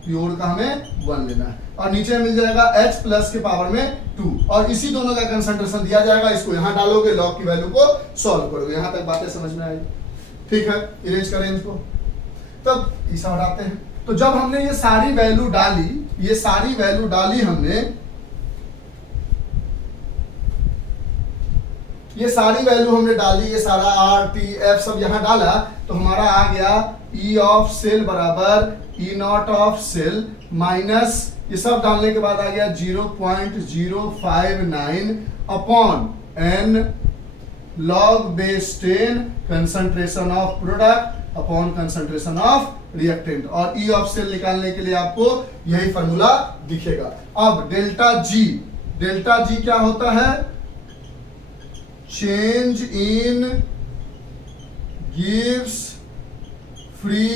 प्योर का हमें 1 लेना है, और नीचे मिल जाएगा H प्लस के पावर में 2, और इसी दोनों का कंसंट्रेशन दिया जाएगा। इसको यहाँ डालोगे, लॉग की वैल्यू को सॉल्व करोगे। यहाँ तक बातें समझ में आई? ठीक है, इरेज करें इसको, तब ऐसा हटाते हैं। तो जब हमने ये सारी वैल्यू डाली, हमने ये सारी वैल्यू हमने डाली, ये सारा R T F सब यहाँ डाला, तो हमारा आ गया E ऑफ सेल बराबर E not of cell minus ये सब डालने के बाद आ गया 0.059 upon n log base 10 concentration of product upon concentration of reactant. और E ऑफ सेल निकालने के लिए आपको यही फॉर्मूला दिखेगा। अब डेल्टा G डेल्टा जी क्या होता है, change in gives free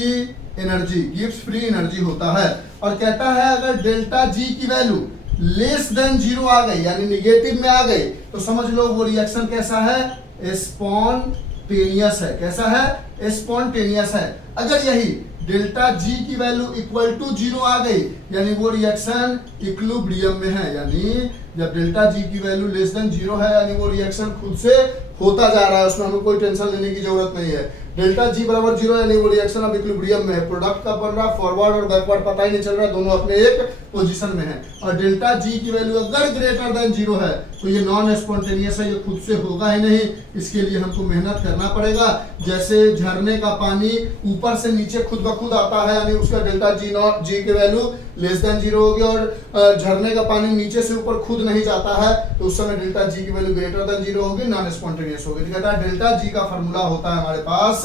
energy, gives free energy होता है। और कहता है अगर डेल्टा जी की वैल्यू लेस देन जीरो आ गई, यानी निगेटिव में आ गई, तो समझ लो वो रिएक्शन कैसा है, स्पॉन्टेनियस है। कैसा है, स्पॉन्टेनियस है। अगर यही डेल्टा जी की वैल्यू इक्वल टू जीरो आ गई, यानी वो रिएक्शन इक्विलिब्रियम में है, यानी जब डेल्टा जी की वैल्यू लेस देन जीरो है, यानी वो रिएक्शन खुद से होता जा रहा है, उसमें हमें कोई टेंशन लेने की जरूरत नहीं है। डेल्टा जी बराबर जीरो, यानी वो रिएक्शन अब इक्विलिब्रियम में है, प्रोडक्ट का बन रहा, फॉरवर्ड और बैकवर्ड पता ही नहीं चल रहा, दोनों अपने एक पोजीशन में है। और डेल्टा जी की वैल्यू अगर ग्रेटर देन जीरो है तो ये नॉन स्पॉन्टेनियस है, ये खुद से होगा ही नहीं, इसके लिए हमको मेहनत करना पड़ेगा। जैसे झरने का पानी ऊपर से नीचे खुद ब खुद आता है, यानी उसका डेल्टा जी नॉट जी की वैल्यू लेस देन जीरो होगी, और झरने का पानी नीचे से ऊपर खुद नहीं जाता है, तो उस समय डेल्टा जी की वैल्यू ग्रेटर देन जीरो होगी, नॉन स्पॉन्टेनियस होगी। तो कहता है डेल्टा जी का फॉर्मूला होता है हमारे पास,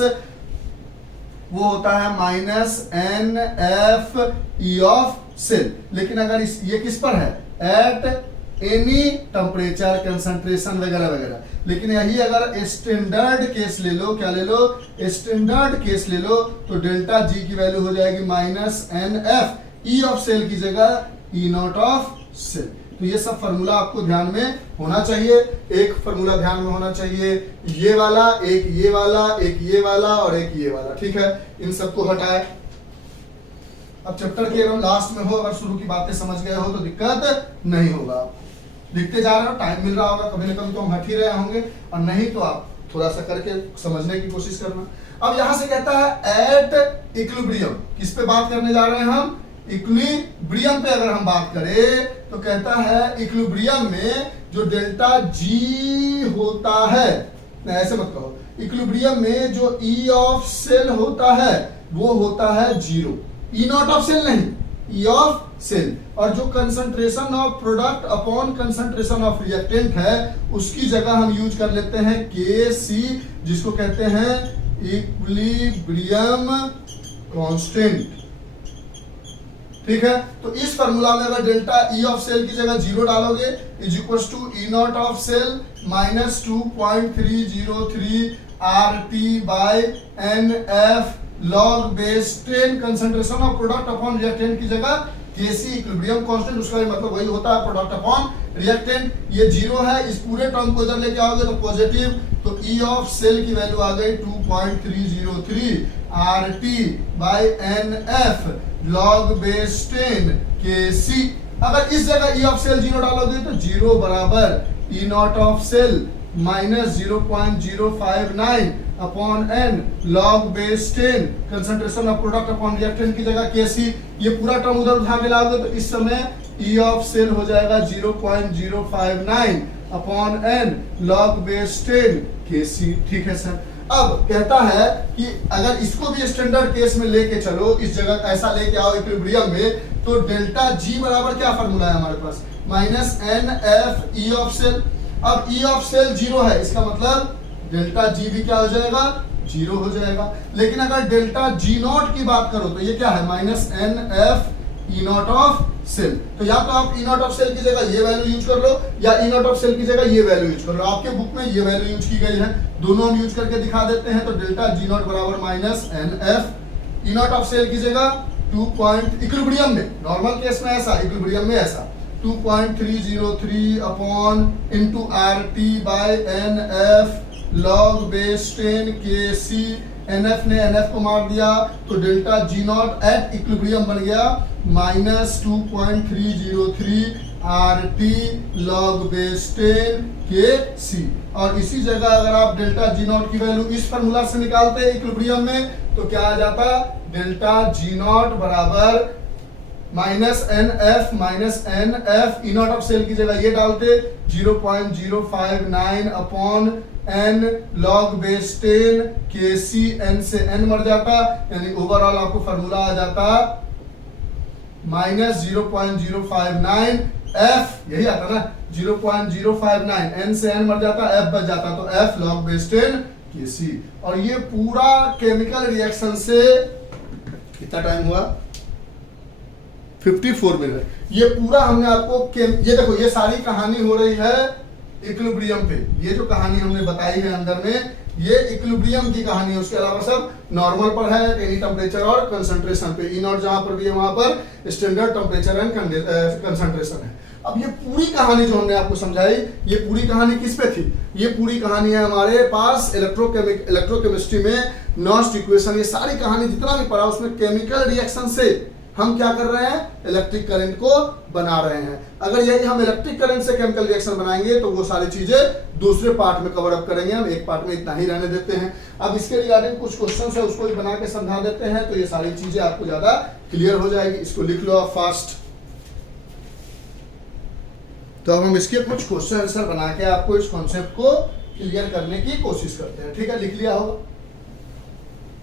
वो होता है minus n F E of cell. लेकिन अगर ये किस पर है, एट एनी टेम्परेचर, कंसंट्रेशन वगैरह वगैरह। लेकिन यही अगर स्टैंडर्ड केस ले लो, क्या ले लो, स्टैंडर्ड केस ले लो, तो डेल्टा जी की वैल्यू हो जाएगी minus n F E of cell की जगह ई नॉट ऑफ सेल। तो ये सब फॉर्मूला आपको ध्यान में होना चाहिए। एक फॉर्मूला ध्यान में होना चाहिए, ये वाला, एक ये वाला, एक ये वाला और एक ये वाला, ठीक है। इन सबको हटाए। अब चैप्टर के एकदम लास्ट में हो, अगर शुरू की बातें समझ गए हो तो दिक्कत नहीं होगा। लिखते जा रहे हो, टाइम मिल रहा होगा, कभी न कभी तो हम हट ही रहे होंगे, और नहीं तो आप थोड़ा सा करके समझने की कोशिश करना। अब यहां से कहता है एट इक्विलिब्रियम, किस पे बात करने जा रहे हैं हम, इक्विलिब्रियम पे अगर हम बात करें तो कहता है इक्विलिब्रियम में जो डेल्टा जी होता है, नहीं ऐसे मत कहो, इक्विलिब्रियम में जो ई ऑफ सेल होता है वो होता है zero, E not of cell नहीं, ई ऑफ सेल। और जो concentration of product upon concentration of reactant है उसकी जगह हम यूज कर लेते हैं के सी, जिसको कहते हैं इक्विलिब्रियम कांस्टेंट, ठीक है। तो इस फॉर्मूला में अगर डेल्टा ई ऑफ सेल की जगह जीरो डालोगे, is equal to E not of cell minus 2.303 R T by n F log base 10 concentration of product upon reactant की जगह केसी इक्विलिब्रियम कांस्टेंट, उसका भी मतलब वही होता है प्रोडक्ट अपॉन रिएक्टेंट। ये जीरो है, इस पूरे टर्म को इधर लेके आओगे तो पॉजिटिव, तो ई ऑफ सेल की वैल्यू आ गई 2.303 R T by n F log base 10 K सी। अगर इस जगह ई ऑफ सेल जीरो डालोगे तो जीरो बराबर E not of cell minus 0.059 upon n log base 10 concentration of product upon reactant की जगह केसी। ये पूरा टर्म उधर उठा के लाओगे तो इस समय ई ऑफ सेल हो जाएगा 0.059 अपॉन एन लॉग बेस 10 केसी, ठीक है सर। अब कहता है कि अगर इसको भी स्टैंडर्ड केस में लेके चलो, इस जगह ऐसा लेके आओ इक्विलिब्रियम में, तो डेल्टा जी बराबर क्या फॉर्मूला है हमारे पास, minus n F E of cell. अब ई ऑफ सेल जीरो है, इसका मतलब डेल्टा जी भी क्या हो जाएगा, जीरो हो जाएगा। लेकिन अगर डेल्टा जी नॉट की बात करो तो ये क्या है, minus n F E not of cell. तो या तो आप ई नॉट ऑफ सेल की जगह ये वैल्यू यूज कर लो, या ई नॉट ऑफ सेल की जगह ये वैल्यू यूज कर लो। आपके बुक में ये वैल्यू यूज की गई है, दोनों हम यूज करके दिखा देते हैं। तो डेल्टा जी नॉट बराबर minus n F E not of cell की जगह 2. इक्विलिब्रियम में, नॉर्मल केस में ऐसा, इक्विलिब्रियम में ऐसा 2.303 upon into R T by n F log base 10 K C. NF ने एनएफ को मार दिया तो delta G naught at equilibrium बन गया minus 2.303 R T log base 10 K C. और इसी जगह अगर आप डेल्टा जी नॉट की वैल्यू इस फॉर्मूला से निकालते इक्विलिब्रियम में तो क्या आ जाता, डेल्टा जी नॉट बराबर minus n F E not of cell की जगह ये डालते 0.059 upon n log base 10 K सी। एन से एन मर जाता, यानी ओवरऑल आपको फॉर्मूला आ जाता माइनस 0.059 एफ, यही आता ना 0.059, एन से एन मर जाता, एफ बच जाता, तो F log base 10 K C. और ये पूरा केमिकल रिएक्शन से कितना टाइम हुआ, 54 मिनट। ये पूरा हमने आपको ये देखो, ये सारी कहानी हो रही है इक्विलिब्रियम पे। ये जो कहानी हमने बताई है अंदर में, ये इक्विलिब्रियम की कहानी है। उसके अलावा सब नॉर्मल पर है, एनी टेम्परेचर और कंसंट्रेशन पे। ई नॉट जहां पर भी है वहां पर स्टैंडर्ड टेम्परेचर एंड कंसंट्रेशन है। अब ये पूरी कहानी जो हमने आपको समझाई, ये पूरी कहानी किस पे थी? ये पूरी कहानी है हमारे पास इलेक्ट्रोकेमिस्ट्री में नॉस्ट इक्वेशन। ये सारी कहानी जितना भी पढ़ा उसमें केमिकल रिएक्शन से हम क्या कर रहे हैं? इलेक्ट्रिक करंट को बना रहे हैं। अगर यही हम इलेक्ट्रिक करंट से केमिकल रिएक्शन बनाएंगे तो वो सारी चीजें दूसरे पार्ट में कवर अप करेंगे। हम एक पार्ट में इतना ही रहने देते हैं। अब इसके रिगार्डिंग कुछ क्वेश्चन है, उसको भी बना के समझा देते हैं, तो ये सारी चीजें आपको ज्यादा क्लियर हो जाएगी। इसको लिख लो आप फास्ट। तो अब हम इसके कुछ क्वेश्चन आंसर बना के आपको इस कॉन्सेप्ट को क्लियर करने की कोशिश करते हैं। ठीक है, लिख लिया होगा।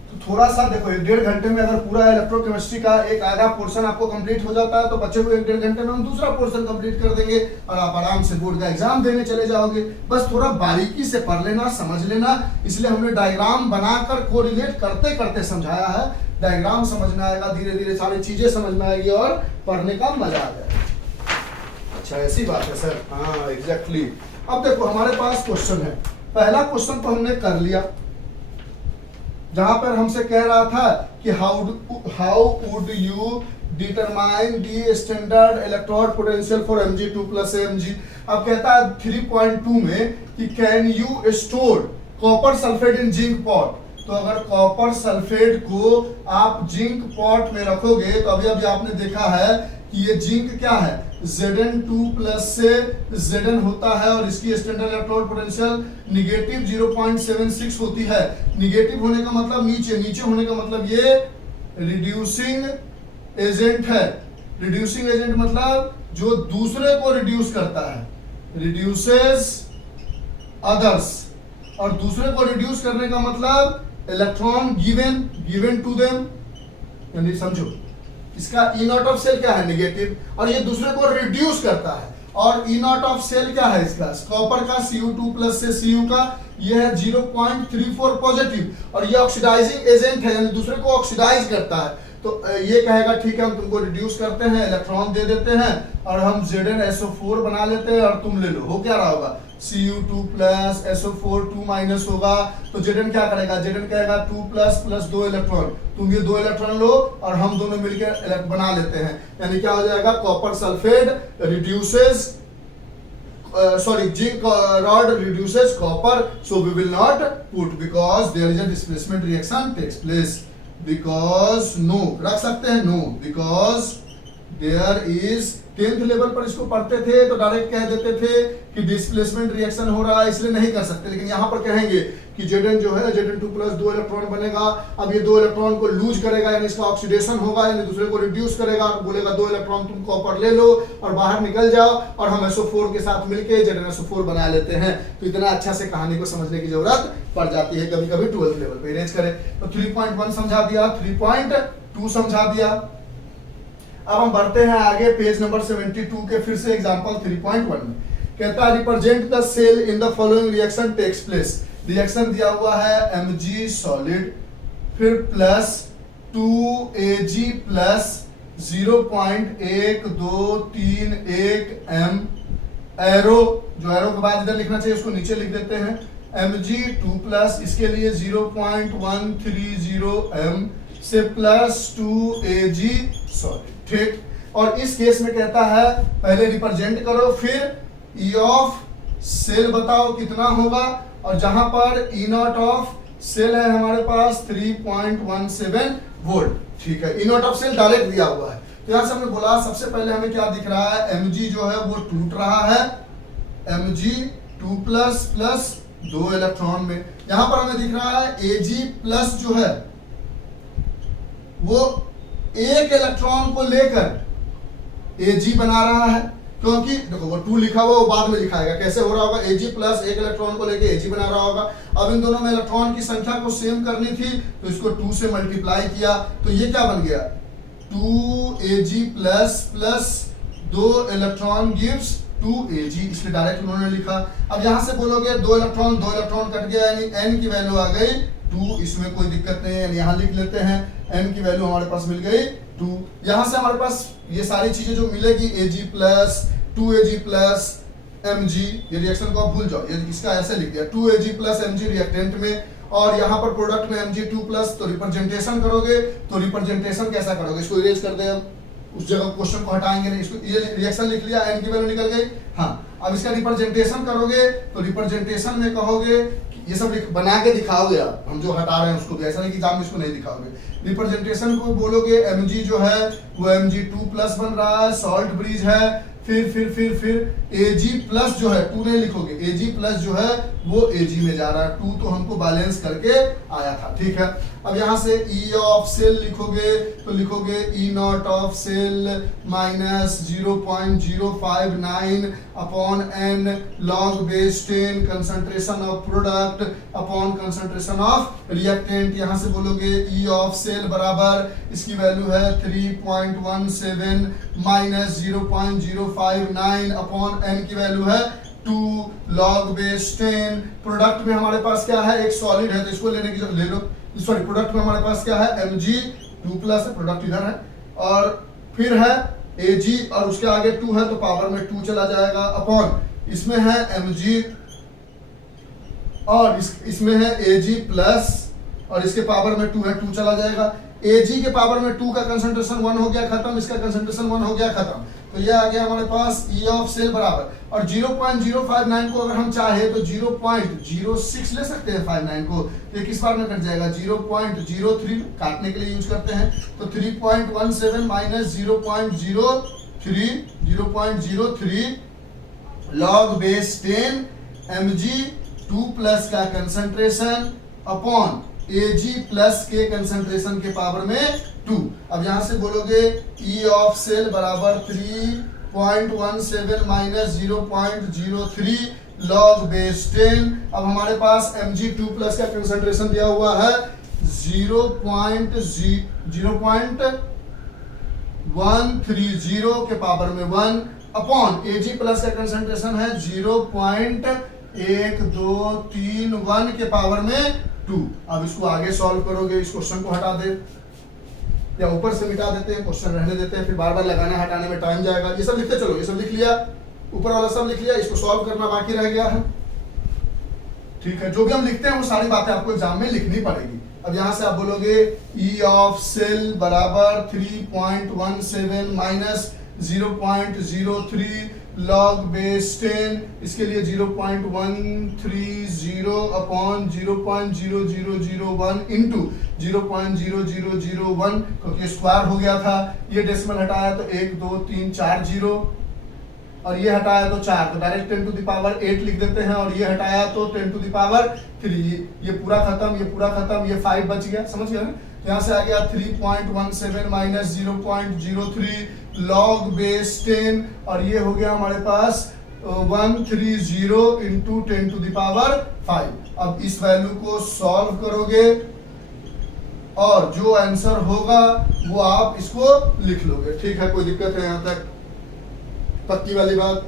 तो थोड़ा सा देखो, 1-1.5 घंटे में अगर पूरा इलेक्ट्रोकेमिस्ट्री का एक आधा पोर्शन आपको कंप्लीट हो जाता है, तो बचे हुए 1-1.5 घंटे में हम दूसरा पोर्शन कंप्लीट कर देंगे और आप आराम से बोर्ड का एग्जाम देने चले जाओगे। बस थोड़ा बारीकी से पढ़ लेना, समझ लेना। इसलिए हमने डायग्राम बनाकर कोरिलेट करते करते समझाया है। डायग्राम समझ में आएगा, धीरे धीरे सारी चीजें समझ में आएगी और पढ़ने का मजा आ जाएगा। अच्छा, ऐसी बात है सर? हाँ, एग्जैक्टली। अब देखो, हमारे पास क्वेश्चन है। पहला क्वेश्चन तो हमने कर लिया, जहां पर हमसे कह रहा था कि how would you determine the standard electrode potential for Mg2 + Mg। अब कहता है 3.2 में कि can you store copper sulphate in zinc pot. तो अगर कॉपर सल्फेट को आप जिंक पॉट में रखोगे, तो अभी आपने देखा है कि ये जिंक क्या है? Zn2+ से Zn होता है और इसकी स्टैंडर्ड इलेक्ट्रोड पोटेंशियल निगेटिव 0.76 होती है। निगेटिव होने का मतलब नीचे, नीचे होने का मतलब ये रिड्यूसिंग एजेंट है। रिड्यूसिंग एजेंट मतलब जो दूसरे को रिड्यूस करता है, रिड्यूसेस अदर्स। और दूसरे को रिड्यूस करने का मतलब इलेक्ट्रॉन गिवन टू देम, यानी समझो इसका ई नॉट ऑफ सेल क्या है? नेगेटिव। और ये दूसरे को रिड्यूस करता है। और ई नॉट ऑफ सेल क्या है इसका? कॉपर का Cu2+ से Cu का ये है 0.34 पॉजिटिव। और ये ऑक्सीडाइजिंग एजेंट है, यानी दूसरे को ऑक्सीडाइज करता है। तो ये कहेगा ठीक है, हम तुमको रिड्यूस करते हैं, इलेक्ट्रॉन दे देते हैं और हम ZnSO4 बना लेते हैं और तुम ले लो। हो क्या रहा होगा? Cu2+ SO4 2- होगा। तो Zn क्या करेगा? Zn कहेगा 2+ 2 इलेक्ट्रॉन, तुम ये 2 इलेक्ट्रॉन लो और हम दोनों मिलकर बना लेते हैं। यानी क्या हो जाएगा? Copper sulphate reduces zinc rod reduces copper, so we will not put because there is a displacement reaction takes place. Because no रख सकते हैं, no because there is 10th level पर इसको पढ़ते थे तो डायरेक्ट कह देते थे कि डिस्प्लेसमेंट रिएक्शन हो रहा है, इसलिए नहीं कर सकते। लेकिन यहाँ पर कहेंगे कि Zn जो है Zn2+ 2 इलेक्ट्रॉन बनेगा। अब ये 2 इलेक्ट्रॉन को लूज करेगा, यानी इसका ऑक्सीडेशन होगा, यानी दूसरे को रिड्यूस करेगा। बोलेगा 2 इलेक्ट्रॉन तुम कॉपर ले लो और बाहर निकल जाओ और हम SO4 के साथ मिलके ZnSO4 बना लेते हैं। तो इतना अच्छा से कहानी को समझने की जरूरत पड़ जाती है कभी कभी 12th लेवल पे अरेंज करें। तो 3.1 समझा दिया, 3.2 समझा दिया। अब हम बढ़ते हैं आगे पेज नंबर 72 के फिर से एग्जांपल 3.1 में। कहता है represent the cell in the following reaction takes place. Reaction दिया हुआ है Mg सॉलिड, फिर +2Ag प्लस 0.1231 m। एरो, जो एरो के बाद इधर लिखना चाहिए उसको नीचे लिख देते हैं। Mg2+, इसके लिए 0.130 m से +2Ag सॉलिड। ठीक, और इस केस में कहता है पहले रिप्रेजेंट करो, फिर E ऑफ सेल बताओ कितना होगा। और जहां पर E नॉट ऑफ सेल है हमारे पास 3.17 वोल्ट। ठीक है, E not of cell direct दिया हुआ है। तो यहां से हमने बोला सबसे पहले हमें क्या दिख रहा है? Mg जो है वो टूट रहा है Mg2+ 2 इलेक्ट्रॉन में। यहां पर हमें दिख रहा है Ag+ जो है वो 1 इलेक्ट्रॉन को लेकर Ag बना रहा है, क्योंकि देखो वो 2 लिखा हुआ वो बाद में लिखाएगा। कैसे हो रहा होगा? Ag+ 1 इलेक्ट्रॉन को लेकर Ag बना रहा होगा। अब इन दोनों में इलेक्ट्रॉन की संख्या को सेम करनी थी तो इसको 2 से मल्टीप्लाई किया, तो ये क्या बन गया? 2Ag+ 2 इलेक्ट्रॉन गिव्स 2Ag, इसलिए डायरेक्ट उन्होंने लिखा। अब यहां से बोलोगे 2 इलेक्ट्रॉन कट गया, यानी n की वैल्यू आ गई 2, इसमें कोई दिक्कत नहीं है, यहाँ लिख लेते हैं। m की वैल्यू हमारे पास मिल गई 2। यहाँ से हमारे पास ये सारी चीजें जो मिलेगी Ag plus 2Ag plus Mg, ये रिएक्शन को आप भूल जाओ, ये इसका ऐसे लिख दिया 2Ag प्लस Mg रिएक्टेंट में, और यहाँ पर प्रोडक्ट में Mg2 प्लस, तो रिप्रेजेंटेशन करोगे तो रिप्रेजेंटेशन कैसा करोगे, इसको इरेज कर दे, उस जगह क्वेश्चन को हटाएंगे नहीं, इसको ये रिएक्शन लिख लिया, n की वैल्यू निकल गई। हाँ, अब इसका रिप्रेजेंटेशन करोगे तो रिप्रेजेंटेशन में कहोगे, ये सब बना के दिखाओगे आप, हम जो हटा रहे हैं उसको भी, ऐसा नहीं कि एग्जाम में इसको नहीं दिखाओगे। रिप्रेजेंटेशन को बोलोगे Mg जो है वो Mg2 प्लस बन रहा है, सॉल्ट ब्रिज है, फिर Ag प्लस जो है 2 नहीं लिखोगे, Ag प्लस जो है वो Ag में जा रहा है, 2 तो हमको बैलेंस करके आया था, ठीक है। अब यहाँ से E ऑफ सेल लिखोगे तो लिखोगे E not of cell minus 0.059 upon n log base 10 concentration of product upon concentration of reactant. यहाँ से बोलोगे E ऑफ सेल बराबर, इसकी वैल्यू है 3.17 माइनस 0.059 अपॉन n की वैल्यू है 2 लॉग बेस 10। प्रोडक्ट में हमारे पास क्या है, एक सॉलिड है तो इसको लेने की ले लो, सॉरी प्रोडक्ट में हमारे पास क्या है Mg2 प्लस है, प्रोडक्ट इधर है, और फिर है Ag और उसके आगे 2 है तो पावर में 2 चला जाएगा, अपॉन इसमें है Mg और इसमें है Ag प्लस और इसके पावर में 2 है, 2 चला जाएगा। Ag के पावर में 2 का कंसंट्रेशन 1 हो गया खत्म, इसका कंसंट्रेशन 1 हो गया खत्म, तो ये आ गया हमारे पास E ऑफ सेल बराबर, और 0.059 को अगर हम चाहे तो 0.06 ले सकते हैं 59 को, ये किस बार में कट जाएगा 0.03, काटने के लिए यूज करते हैं, तो 3.17 minus 0.03 log base 10 Mg2 plus का कंसंट्रेशन अपॉन Ag प्लस के कंसंट्रेशन के पावर में 2। अब यहां से बोलोगे E ऑफ सेल बराबर 3.17 माइनस 0.03 लॉग बेस 10। अब हमारे पास Mg2 प्लस का कंसंट्रेशन दिया हुआ है 0.130 के पावर में 1 अपॉन Ag प्लस का कंसंट्रेशन है 0.1231 के पावर में 2। अब इसको आगे सॉल्व करोगे, इस क्वेश्चन को हटा दे या ऊपर से मिटा देते हैं, क्वेश्चन रहने देते हैं, फिर बार बार लगाने हटाने में टाइम जाएगा। ये सब लिखते चलो, ये सब लिख लिया, ऊपर वाला सब लिख लिया, इसको सॉल्व करना बाकी रह गया है, ठीक है। जो भी हम लिखते हैं वो सारी बातें आपको एग्जाम में लिखनी पड़ेगी। अब यहां से आप बोलोगे E ऑफ सेल बराबर 3.17 माइनस 0.03 लॉग बेस 10, इसके लिए 0.130 अपॉन 0.0001 इंटू 0.0001, क्योंकि स्क्वायर हो गया था, ये डेसिमल हटाया तो 1 2 3 4 0, और ये हटाया तो 4, तो डायरेक्ट 10 टू द पावर 8 लिख देते हैं, और ये हटाया तो 10 टू द पावर 3, ये पूरा खत्म, ये पूरा खत्म, ये 5 बच गया, समझ गया ना। यहाँ से आ गया 3.17 माइनस 0.03 लॉग बेस 10, और ये हो गया हमारे पास 130 इंटू 10 टू द पावर 5। अब इस वैल्यू को सॉल्व करोगे और जो आंसर होगा वो आप इसको लिख लोगे, ठीक है। कोई दिक्कत है यहाँ तक, पक्की वाली बात।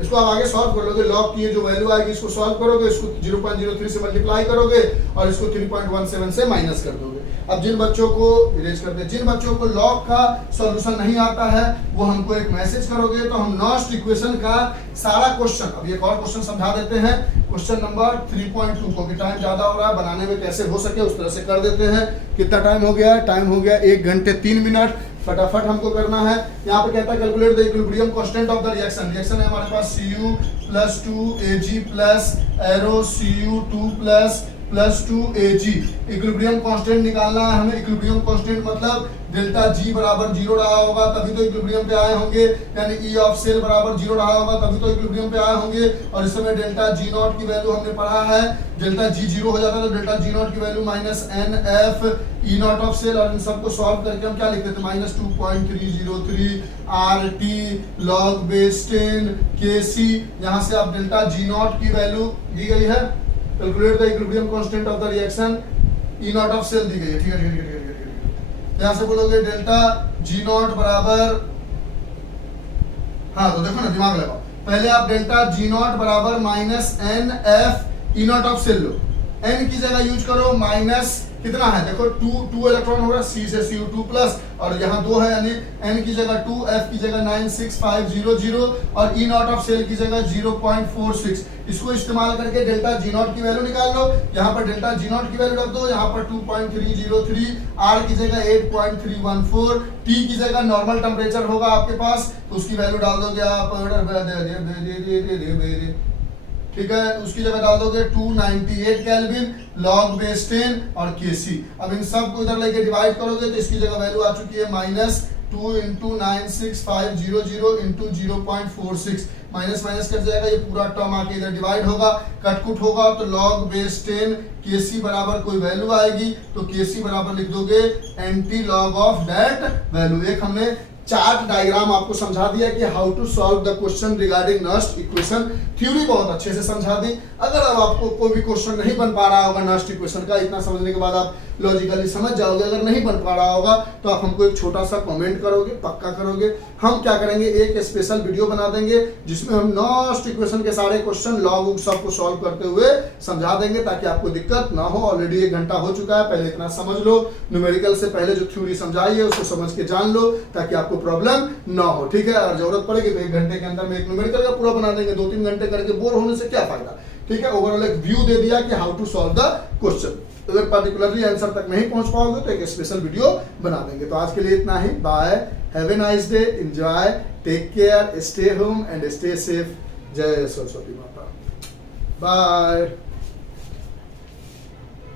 इसको आप आगे सॉल्व कर लोगे, लॉग की जो वैल्यू आएगी इसको सॉल्व करोगे, इसको 0.03 से मल्टीप्लाई करोगे और इसको 3.17 से माइनस कर दोगे। अब जिन बच्चों को इरेज करते हैं, जिन बच्चों को लॉग का सॉल्यूशन नहीं आता है वो हमको एक मैसेज करोगे, तो हम नॉस्ट इक्वेशन का सारा क्वेश्चन, अब एक और क्वेश्चन समझा देते हैं, क्वेश्चन नंबर 3.2 को, कि टाइम ज्यादा हो रहा है, बनाने में कैसे हो सके उस तरह से कर देते हैं। कितना टाइम हो गया? टाइम हो गया 1 घंटे 3 मिनट, फटाफट हमको करना है। यहाँ पर कहता है calculate the equilibrium constant of the reaction. Reaction है हमारे पास Cu plus 2 Ag plus arrow Cu2 plus 2 Ag। Equilibrium constant निकालना है हमें। इक्विलिब्रियम कांस्टेंट मतलब डेल्टा G बराबर 0 रहा होगा तभी तो इक्विलिब्रियम पे आए होंगे, यानी E ऑफ सेल बराबर 0 रहा होगा तभी तो इक्विलिब्रियम पे आए होंगे। और इस समय डेल्टा G नॉट की वैल्यू हमने पढ़ा है, डेल्टा G 0 हो जाता है तो डेल्टा G नॉट की value minus NF E not of cell, और इन सबको सॉल्व करके हम क्या लिख देते हैं, minus 2.303 RT log base 10 KC। यहाँ से आप डेल्टा G नॉट की वैल्यू दी गई है, calculate the equilibrium constant of the reaction, E not of cell दी गई है, ठीक है। यहाँ से बोलोगे डेल्टा G नॉट बराबर, हाँ तो देखो ना, दिमाग लगाओ, पहले आप डेल्टा G नॉट बराबर minus NF E not of cell लो, n की जगह यूज करो माइनस कितना है, देखो 2 इलेक्ट्रॉन होगा C से Cu2 प्लस, और यहाँ 2 है यानी n की जगह 2, F की जगह 96500 और E नॉट ऑफ सेल की जगह 0.46। इसको इस्तेमाल करके डेल्टा G नॉट की वैल्यू निकाल लो। यहाँ पर डेल्टा G नॉट की वैल्यू रख दो, यहाँ पर 2.303, R की जगह 8.314, T की जगह नॉर्मल टेम्परेचर होगा आपके पास, तो उसकी वैल्यू डाल दोगे आप, ठीक है, उसकी जगह डाल दोगे 298 केल्विन लॉग बेस 10 और Kc। अब इन सब को इधर लेके डिवाइड करोगे तो इसकी जगह वैल्यू आ चुकी है -2 × 96500 × 0.46, माइनस माइनस कट जाएगा, ये पूरा टर्म आके इधर डिवाइड होगा, कटकुट होगा तो लॉग बेस 10 Kc बराबर कोई वैल्यू आएगी, तो Kc बराबर लिख दोगे anti log of that value. एक हमने चार्ट डायग्राम आपको समझा दिया कि how to solve the question regarding Nernst equation. Theory बहुत अच्छे से समझा दी। अगर अब आपको कोई भी क्वेश्चन नहीं बन पा रहा होगा नस्ट इक्वेशन का, इतना समझने के बाद आप लॉजिकली समझ जाओगे। अगर नहीं बन पा रहा होगा तो आप हमको एक छोटा सा कमेंट करोगे, पक्का करोगे। हम क्या करेंगे, एक स्पेशल वीडियो बना देंगे जिसमें हम नस्ट इक्वेशन के सारे क्वेश्चन लॉग सबको सॉल्व करते हुए समझा देंगे, ताकि आपको दिक्कत ना हो। ऑलरेडी 1 घंटा हो चुका है, पहले इतना समझ लो, न्यूमेरिकल से पहले जो थ्योरी समझाई है उसको समझ के जान लो, ताकि आपको प्रॉब्लम ना हो, ठीक है। और जरूरत पड़ेगी तो 1 घंटे के अंदर में एक न्यूमेरिकल का पूरा बना देंगे। 2-3 घंटे करके बोर होने से क्या फायदा, ठीक है। ओवरऑल एक व्यू दे दिया कि how to solve the question. अगर पर्टिकुलरली आंसर तक नहीं पहुंच पाओगे तो एक स्पेशल वीडियो बना देंगे। तो आज के लिए इतना ही। Bye, have a nice day, enjoy, take care, stay home and stay safe. जय सरस्वती माता। बाय।